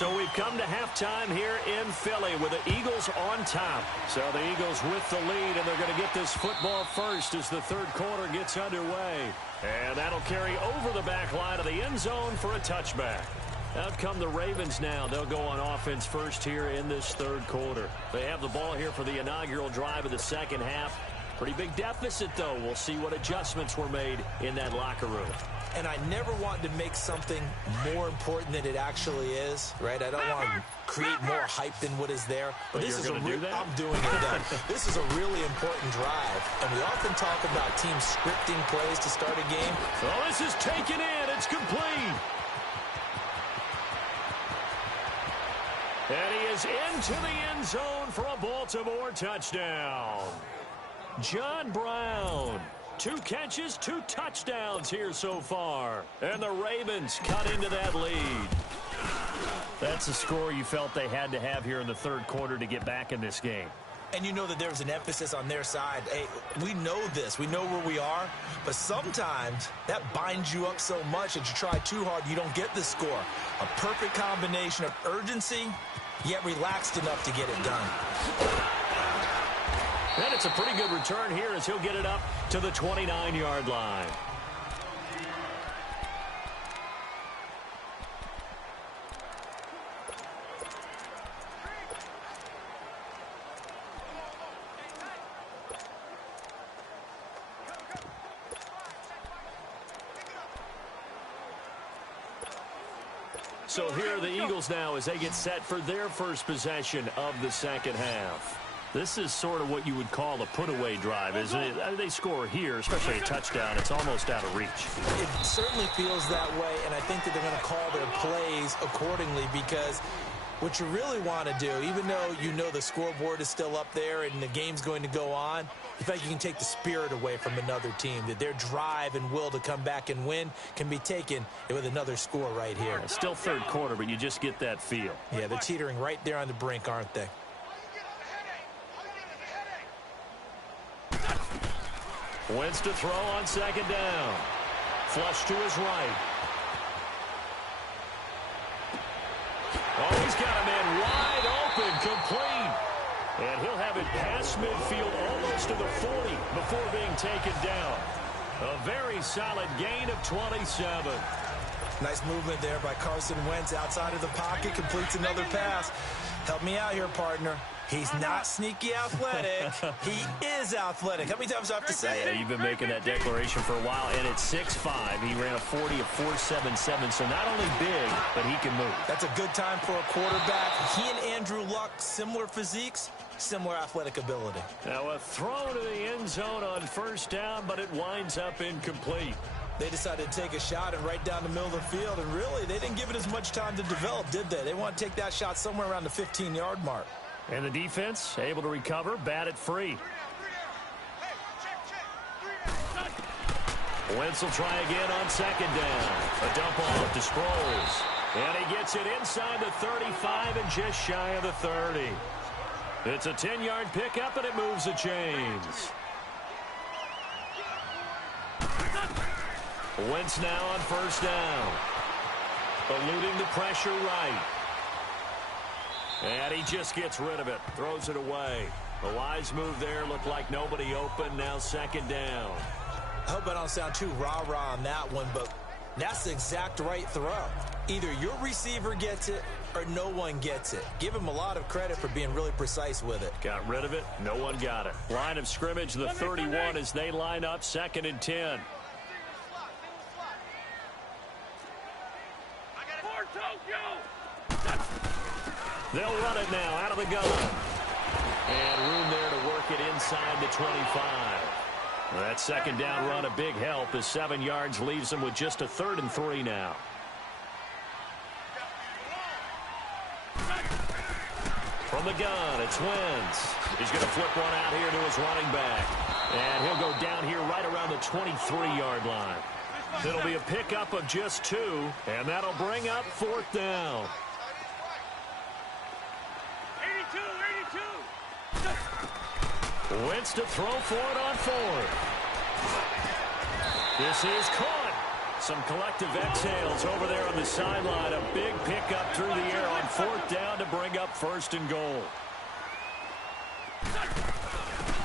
So we've come to halftime here in Philly with the Eagles on top. So the Eagles with the lead, and they're going to get this football first as the third quarter gets underway. And that'll carry over the back line of the end zone for a touchback. Out come the Ravens now. They'll go on offense first here in this third quarter. They have the ball here for the inaugural drive of the second half. Pretty big deficit, though. We'll see what adjustments were made in that locker room. And I never wanted to make something more important than it actually is, right? I don't want to create more hype than what is there. But this is I'm doing it, Doug. This is a really important drive. And we often talk about teams scripting plays to start a game. Oh, this is taken in. It's complete. And he is into the end zone for a Baltimore touchdown. John Brown. 2 catches, 2 touchdowns here so far. And the Ravens cut into that lead. That's a score you felt they had to have here in the third quarter to get back in this game. And you know that there was an emphasis on their side. Hey, we know this. We know where we are. But sometimes that binds you up so much that you try too hard, you don't get the score. A perfect combination of urgency, yet relaxed enough to get it done. And it's a pretty good return here as he'll get it up to the 29-yard line. So here are the Eagles now as they get set for their first possession of the second half. This is sort of what you would call a put-away drive, isn't it? They score here, especially a touchdown. It's almost out of reach. It certainly feels that way, and I think that they're going to call their plays accordingly because what you really want to do, even though you know the scoreboard is still up there and the game's going to go on, in fact, you can take the spirit away from another team, that their drive and will to come back and win can be taken with another score right here. It's still third quarter, but you just get that feel. Yeah, they're teetering right there on the brink, aren't they? Wentz to throw on second down. Flush to his right. Oh, he's got a man wide open, complete. And he'll have it past midfield almost to the 40 before being taken down. A very solid gain of 27. Nice movement there by Carson Wentz outside of the pocket, completes another pass. Help me out here, partner. He's not sneaky athletic. He is athletic. How many times do I have to say it? Yeah, you've been making that declaration for a while, and at 6'5", he ran a 40 of 4.77, so not only big, but he can move. That's a good time for a quarterback. He and Andrew Luck, similar physiques, similar athletic ability. Now a throw to the end zone on first down, but it winds up incomplete. They decided to take a shot and right down the middle of the field, and really, they didn't give it as much time to develop, did they? They want to take that shot somewhere around the 15-yard mark. And the defense able to recover, bat it free. Wentz will try again on second down. A dump off to Sproles. And he gets it inside the 35 and just shy of the 30. It's a 10-yard pickup, and it moves the chains. Wentz now on first down. Eluding the pressure right. And he just gets rid of it. Throws it away. A wise move there. Looked like nobody open. Now second down. I hope I don't sound too rah-rah on that one, but that's the exact right throw. Either your receiver gets it or no one gets it. Give him a lot of credit for being really precise with it. Got rid of it. No one got it. Line of scrimmage, the 31 as they line up. 2nd and 10. They'll run it now out of the gun. And room there to work it inside the 25. That second down run a big help as 7 yards leaves them with just a 3rd and 3 now. From the gun, it's Wentz. He's going to flip one out here to his running back. And he'll go down here right around the 23-yard line. It'll be a pickup of just 2, and that'll bring up 4th down. 82. Wentz to throw for it on 4th. This is caught. Some collective exhales over there on the sideline. A big pickup through the air on 4th down to bring up 1st and goal.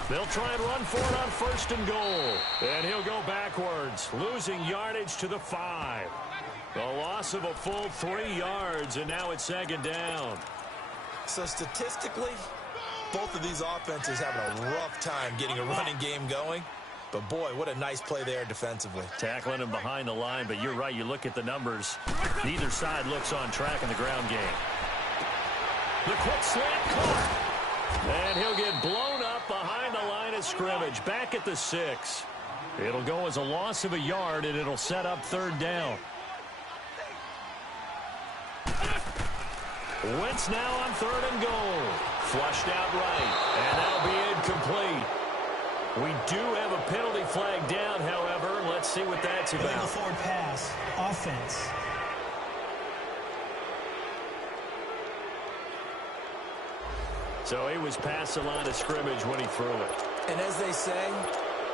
They'll try and run for it on 1st and goal. And he'll go backwards, losing yardage to the 5. A loss of a full 3 yards, and now it's 2nd down. So statistically, both of these offenses having a rough time getting a running game going. But, boy, what a nice play there defensively. Tackling him behind the line, but you're right. You look at the numbers. Neither side looks on track in the ground game. The quick slant caught. And he'll get blown up behind the line of scrimmage. Back at the 6. It'll go as a loss of a yard, and it'll set up 3rd down. Wentz now on 3rd and goal. Flushed out right, and that'll be incomplete. We do have a penalty flag down, however. Let's see what that's about. Illegal forward pass, offense. So he was past the line of scrimmage when he threw it. And as they say,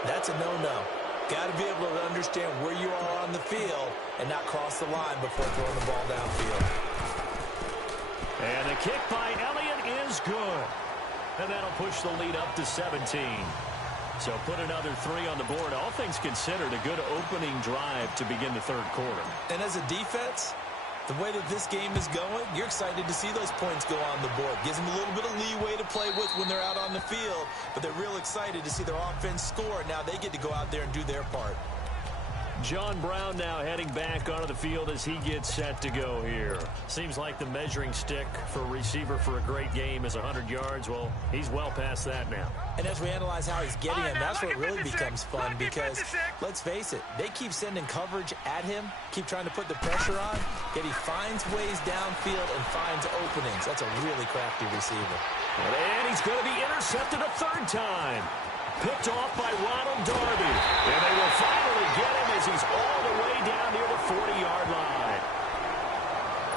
that's a no-no. Got to be able to understand where you are on the field and not cross the line before throwing the ball downfield. And the kick by Elliott is good. And that'll push the lead up to 17. So put another 3 on the board. All things considered, a good opening drive to begin the 3rd quarter. And as a defense, the way that this game is going, you're excited to see those points go on the board. Gives them a little bit of leeway to play with when they're out on the field, but they're real excited to see their offense score. Now they get to go out there and do their part. John Brown now heading back onto the field as he gets set to go here. Seems like the measuring stick for a receiver for a great game is 100 yards. Well, he's well past that now. And as we analyze how he's getting him, that's where it really becomes fun because, let's face it, they keep sending coverage at him, keep trying to put the pressure on, yet he finds ways downfield and finds openings. That's a really crafty receiver. And he's going to be intercepted a 3rd time. Picked off by Ronald Darby. And they will finally get him as he's all the way down near the 40-yard line.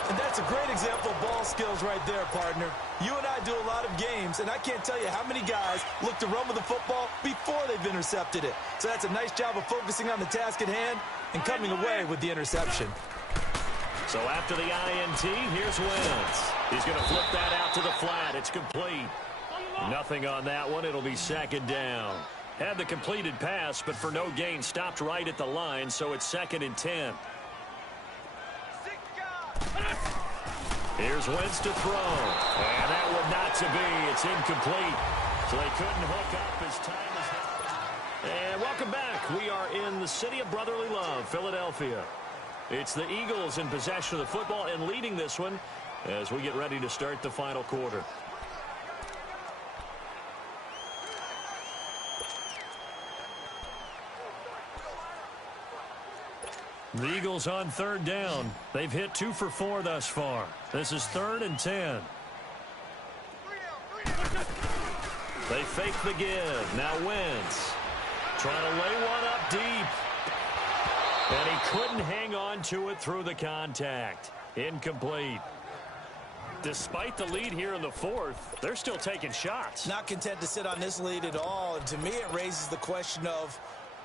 And that's a great example of ball skills right there, partner. You and I do a lot of games, and I can't tell you how many guys look to run with the football before they've intercepted it. So that's a nice job of focusing on the task at hand and coming away with the interception. So after the INT, here's Wentz. He's going to flip that out to the flat. It's complete. Nothing on that one. It'll be 2nd down. Had the completed pass, but for no gain, stopped right at the line, so it's 2nd and 10. Here's Wentz to throw. And that one not to be. It's incomplete. So they couldn't hook up as time is... And welcome back. We are in the city of brotherly love, Philadelphia. It's the Eagles in possession of the football and leading this one as we get ready to start the final quarter. The Eagles on 3rd down. They've hit 2 for 4 thus far. This is 3rd and 10. They fake the give. Now Wentz trying to lay one up deep. And he couldn't hang on to it through the contact. Incomplete. Despite the lead here in the 4th, they're still taking shots. Not content to sit on this lead at all. And to me, it raises the question of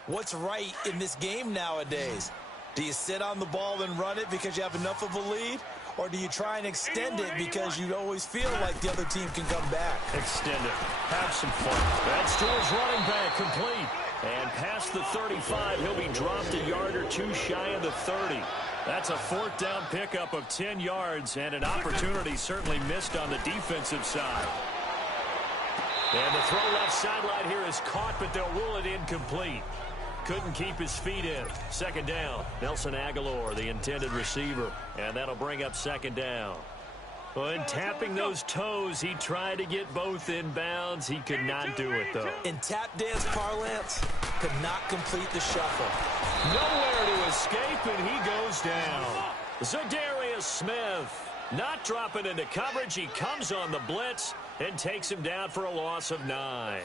what's right in this game nowadays. Do you sit on the ball and run it because you have enough of a lead? Or do you try and extend it because you always feel like the other team can come back? Extend it. Have some fun. That's to his running back, complete. And past the 35, he'll be dropped a yard or 2 shy of the 30. That's a 4th down pickup of 10 yards and an opportunity certainly missed on the defensive side. And the throw left sideline here is caught, but they'll rule it incomplete. Couldn't keep his feet in. 2nd down. Nelson Aguilar, the intended receiver. And that'll bring up 2nd down. When tapping those toes, he tried to get both in bounds. He could not do it, though. In tap dance parlance, could not complete the shuffle. Nowhere to escape, and he goes down. Zadarius Smith not dropping into coverage. He comes on the blitz and takes him down for a loss of 9.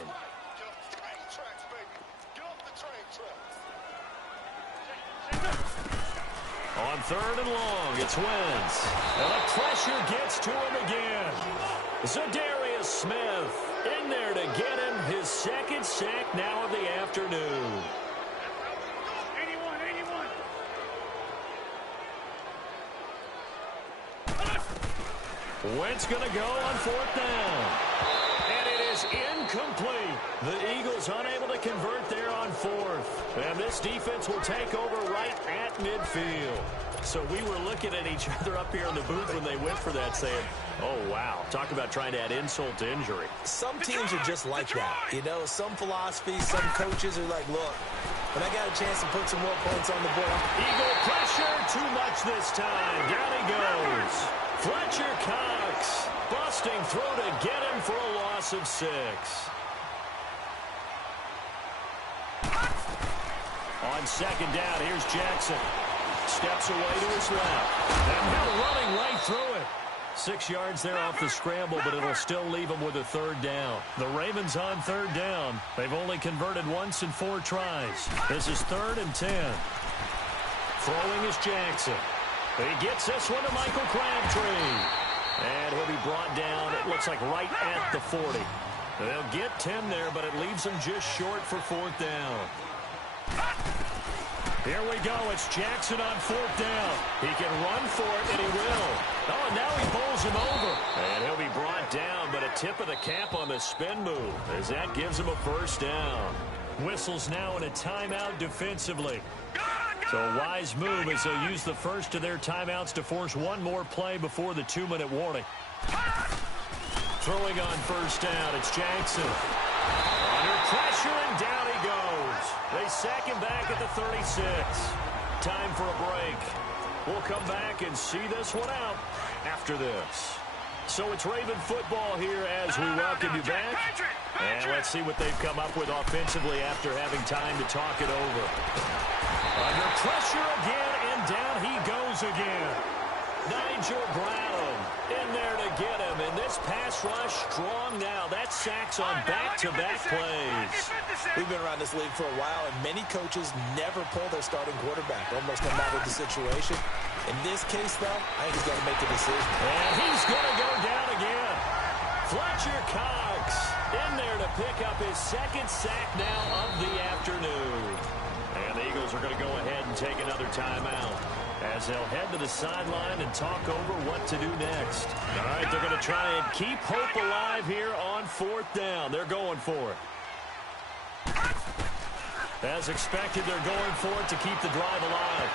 On 3rd and long, it's Wentz. And the pressure gets to him again. Zadarius Smith in there to get him his 2nd sack now of the afternoon. Wentz going to go on 4th down. And it is incomplete. The Eagles unable to convert there on 4th. And this defense will take over right at midfield. So we were looking at each other up here in the booth when they went for that saying, oh, wow. Talk about trying to add insult to injury. Some teams are just like that. You know, some philosophies, some coaches are like, look, when I got a chance to put some more points on the board. Eagle pressure, too much this time. Down he goes. Fletcher Cox busting through to get him for a loss of 6. On 2nd down, here's Jackson. Steps away to his left. And Hill running right through it. 6 yards there off the scramble, but it'll still leave him with a 3rd down. The Ravens on 3rd down. They've only converted once in 4 tries. This is 3rd and 10. Throwing is Jackson. He gets this one to Michael Crabtree. And he'll be brought down, it looks like right at the 40. They'll get 10 there, but it leaves them just short for 4th down. Here we go. It's Jackson on 4th down. He can run for it, and he will. Oh, and now he bowls him over. And he'll be brought down, but a tip of the cap on the spin move as that gives him a 1st down. Whistles now in a timeout defensively. So a wise move as they'll use the first of their timeouts to force one more play before the 2-minute warning. Throwing on 1st down, it's Jackson. Under pressure, and down he goes. They sack him back at the 36. Time for a break. We'll come back and see this one out after this. So it's Raven football here as we welcome you back. And let's see what they've come up with offensively after having time to talk it over. Under pressure again, and down he goes again. Nigel Brown in there to get him, and this pass rush strong now. That's sacks on back-to-back plays. We've been around this league for a while, and many coaches never pull their starting quarterback, almost no matter the situation. In this case, though, I think he's got to make a decision. And he's going to go down again. Fletcher Cox in there to pick up his 2nd sack now of the afternoon. And the Eagles are going to go ahead and take another timeout as they'll head to the sideline and talk over what to do next. All right, they're going to try and keep hope alive here on 4th down. They're going for it. As expected, they're going for it to keep the drive alive.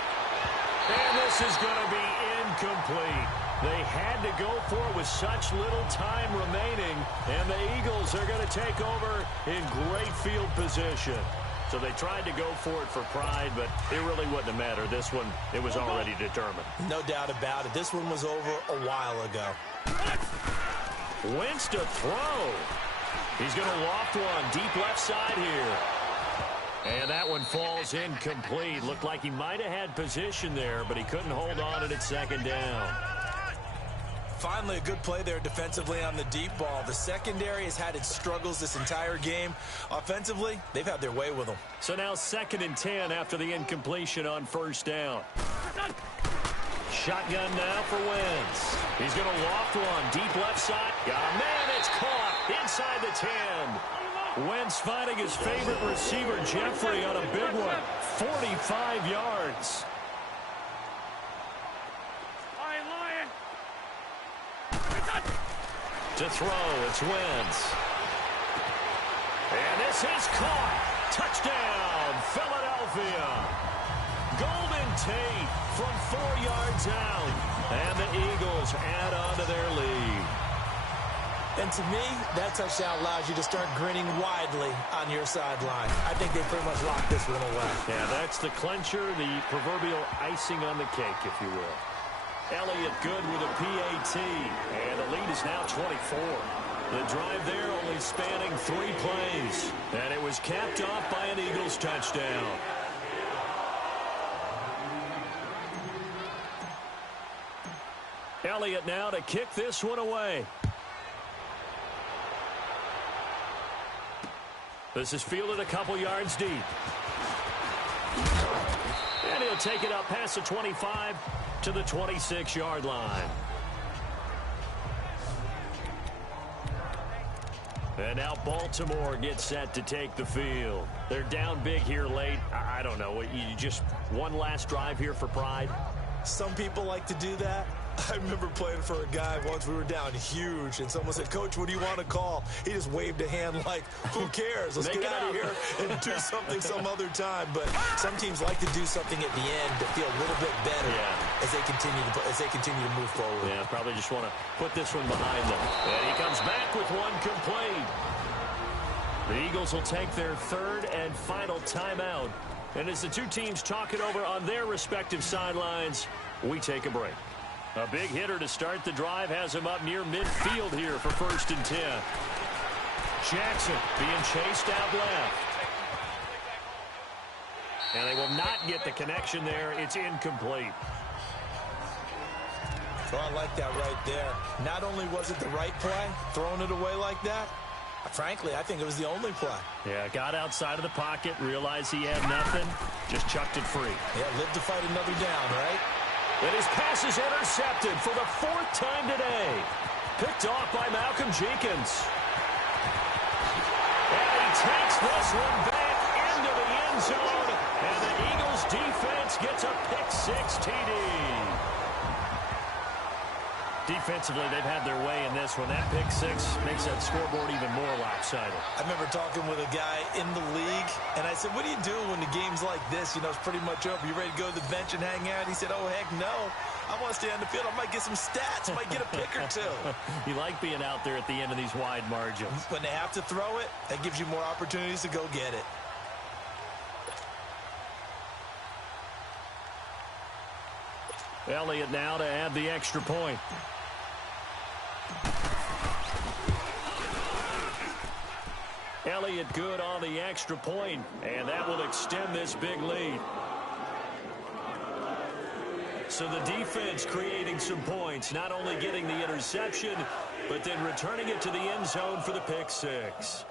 And this is going to be incomplete. They had to go for it with such little time remaining, and the Eagles are going to take over in great field position. So they tried to go for it for pride, but it really wouldn't have mattered. This one, it was already determined. No doubt about it. This one was over a while ago. Wentz to throw. He's going to loft one deep left side here. And that one falls incomplete. Looked like he might have had position there, but he couldn't hold on it at 2nd down. Finally, a good play there defensively on the deep ball. The secondary has had its struggles this entire game. Offensively, they've had their way with them. So now 2nd and 10 after the incompletion on 1st down. Shotgun now for Wentz. He's going to loft one deep left side. Got a man, it's caught inside the 10. Wentz finding his favorite receiver, Jeffrey, on a big one. 45 yards. To throw, it's Wentz. And this is caught. Touchdown, Philadelphia. Golden Tate from 4 yards out. And the Eagles add on to their lead. And to me, that touchdown allows you to start grinning widely on your sideline. I think they pretty much locked this one away. Yeah, that's the clincher, the proverbial icing on the cake, if you will. Elliott good with a PAT, and the lead is now 24. The drive there only spanning 3 plays, and it was capped off by an Eagles touchdown. Elliott now to kick this one away. This is fielded a couple yards deep. And he'll take it up past the 25 to the 26-yard line. And now Baltimore gets set to take the field. They're down big here late. I don't know. You just one last drive here for pride? Some people like to do that. I remember playing for a guy once. We were down huge, and someone said, "Coach, what do you want to call?" He just waved a hand like, "Who cares? Let's get out of here and do something some other time." But some teams like to do something at the end to feel a little bit better as they continue to move forward. Yeah, probably just want to put this one behind them. And he comes back with one complete. The Eagles will take their third and final timeout. And as the two teams talk it over on their respective sidelines, we take a break. A big hitter to start the drive has him up near midfield here for 1st and 10. Jackson being chased out left. And they will not get the connection there. It's incomplete. Well, I like that right there. Not only was it the right play, throwing it away like that, frankly, I think it was the only play. Yeah, got outside of the pocket, realized he had nothing, just chucked it free. Yeah, live to fight another down, right? And his pass is intercepted for the 4th time today. Picked off by Malcolm Jenkins. And he takes this one back into the end zone. And the Eagles defense gets a pick-6 TD. Defensively, they've had their way in this one. That pick-6 makes that scoreboard even more lopsided. I remember talking with a guy in the league, and I said, "What do you do when the game's like this? You know, it's pretty much over. You ready to go to the bench and hang out?" He said, "Oh, heck no. I want to stay on the field. I might get some stats. I might get a pick or two." You like being out there at the end of these wide margins. When they have to throw it, that gives you more opportunities to go get it. Elliott now to add the extra point. Elliott good on the extra point, and that will extend this big lead. So the defense creating some points, not only getting the interception, but then returning it to the end zone for the pick-6.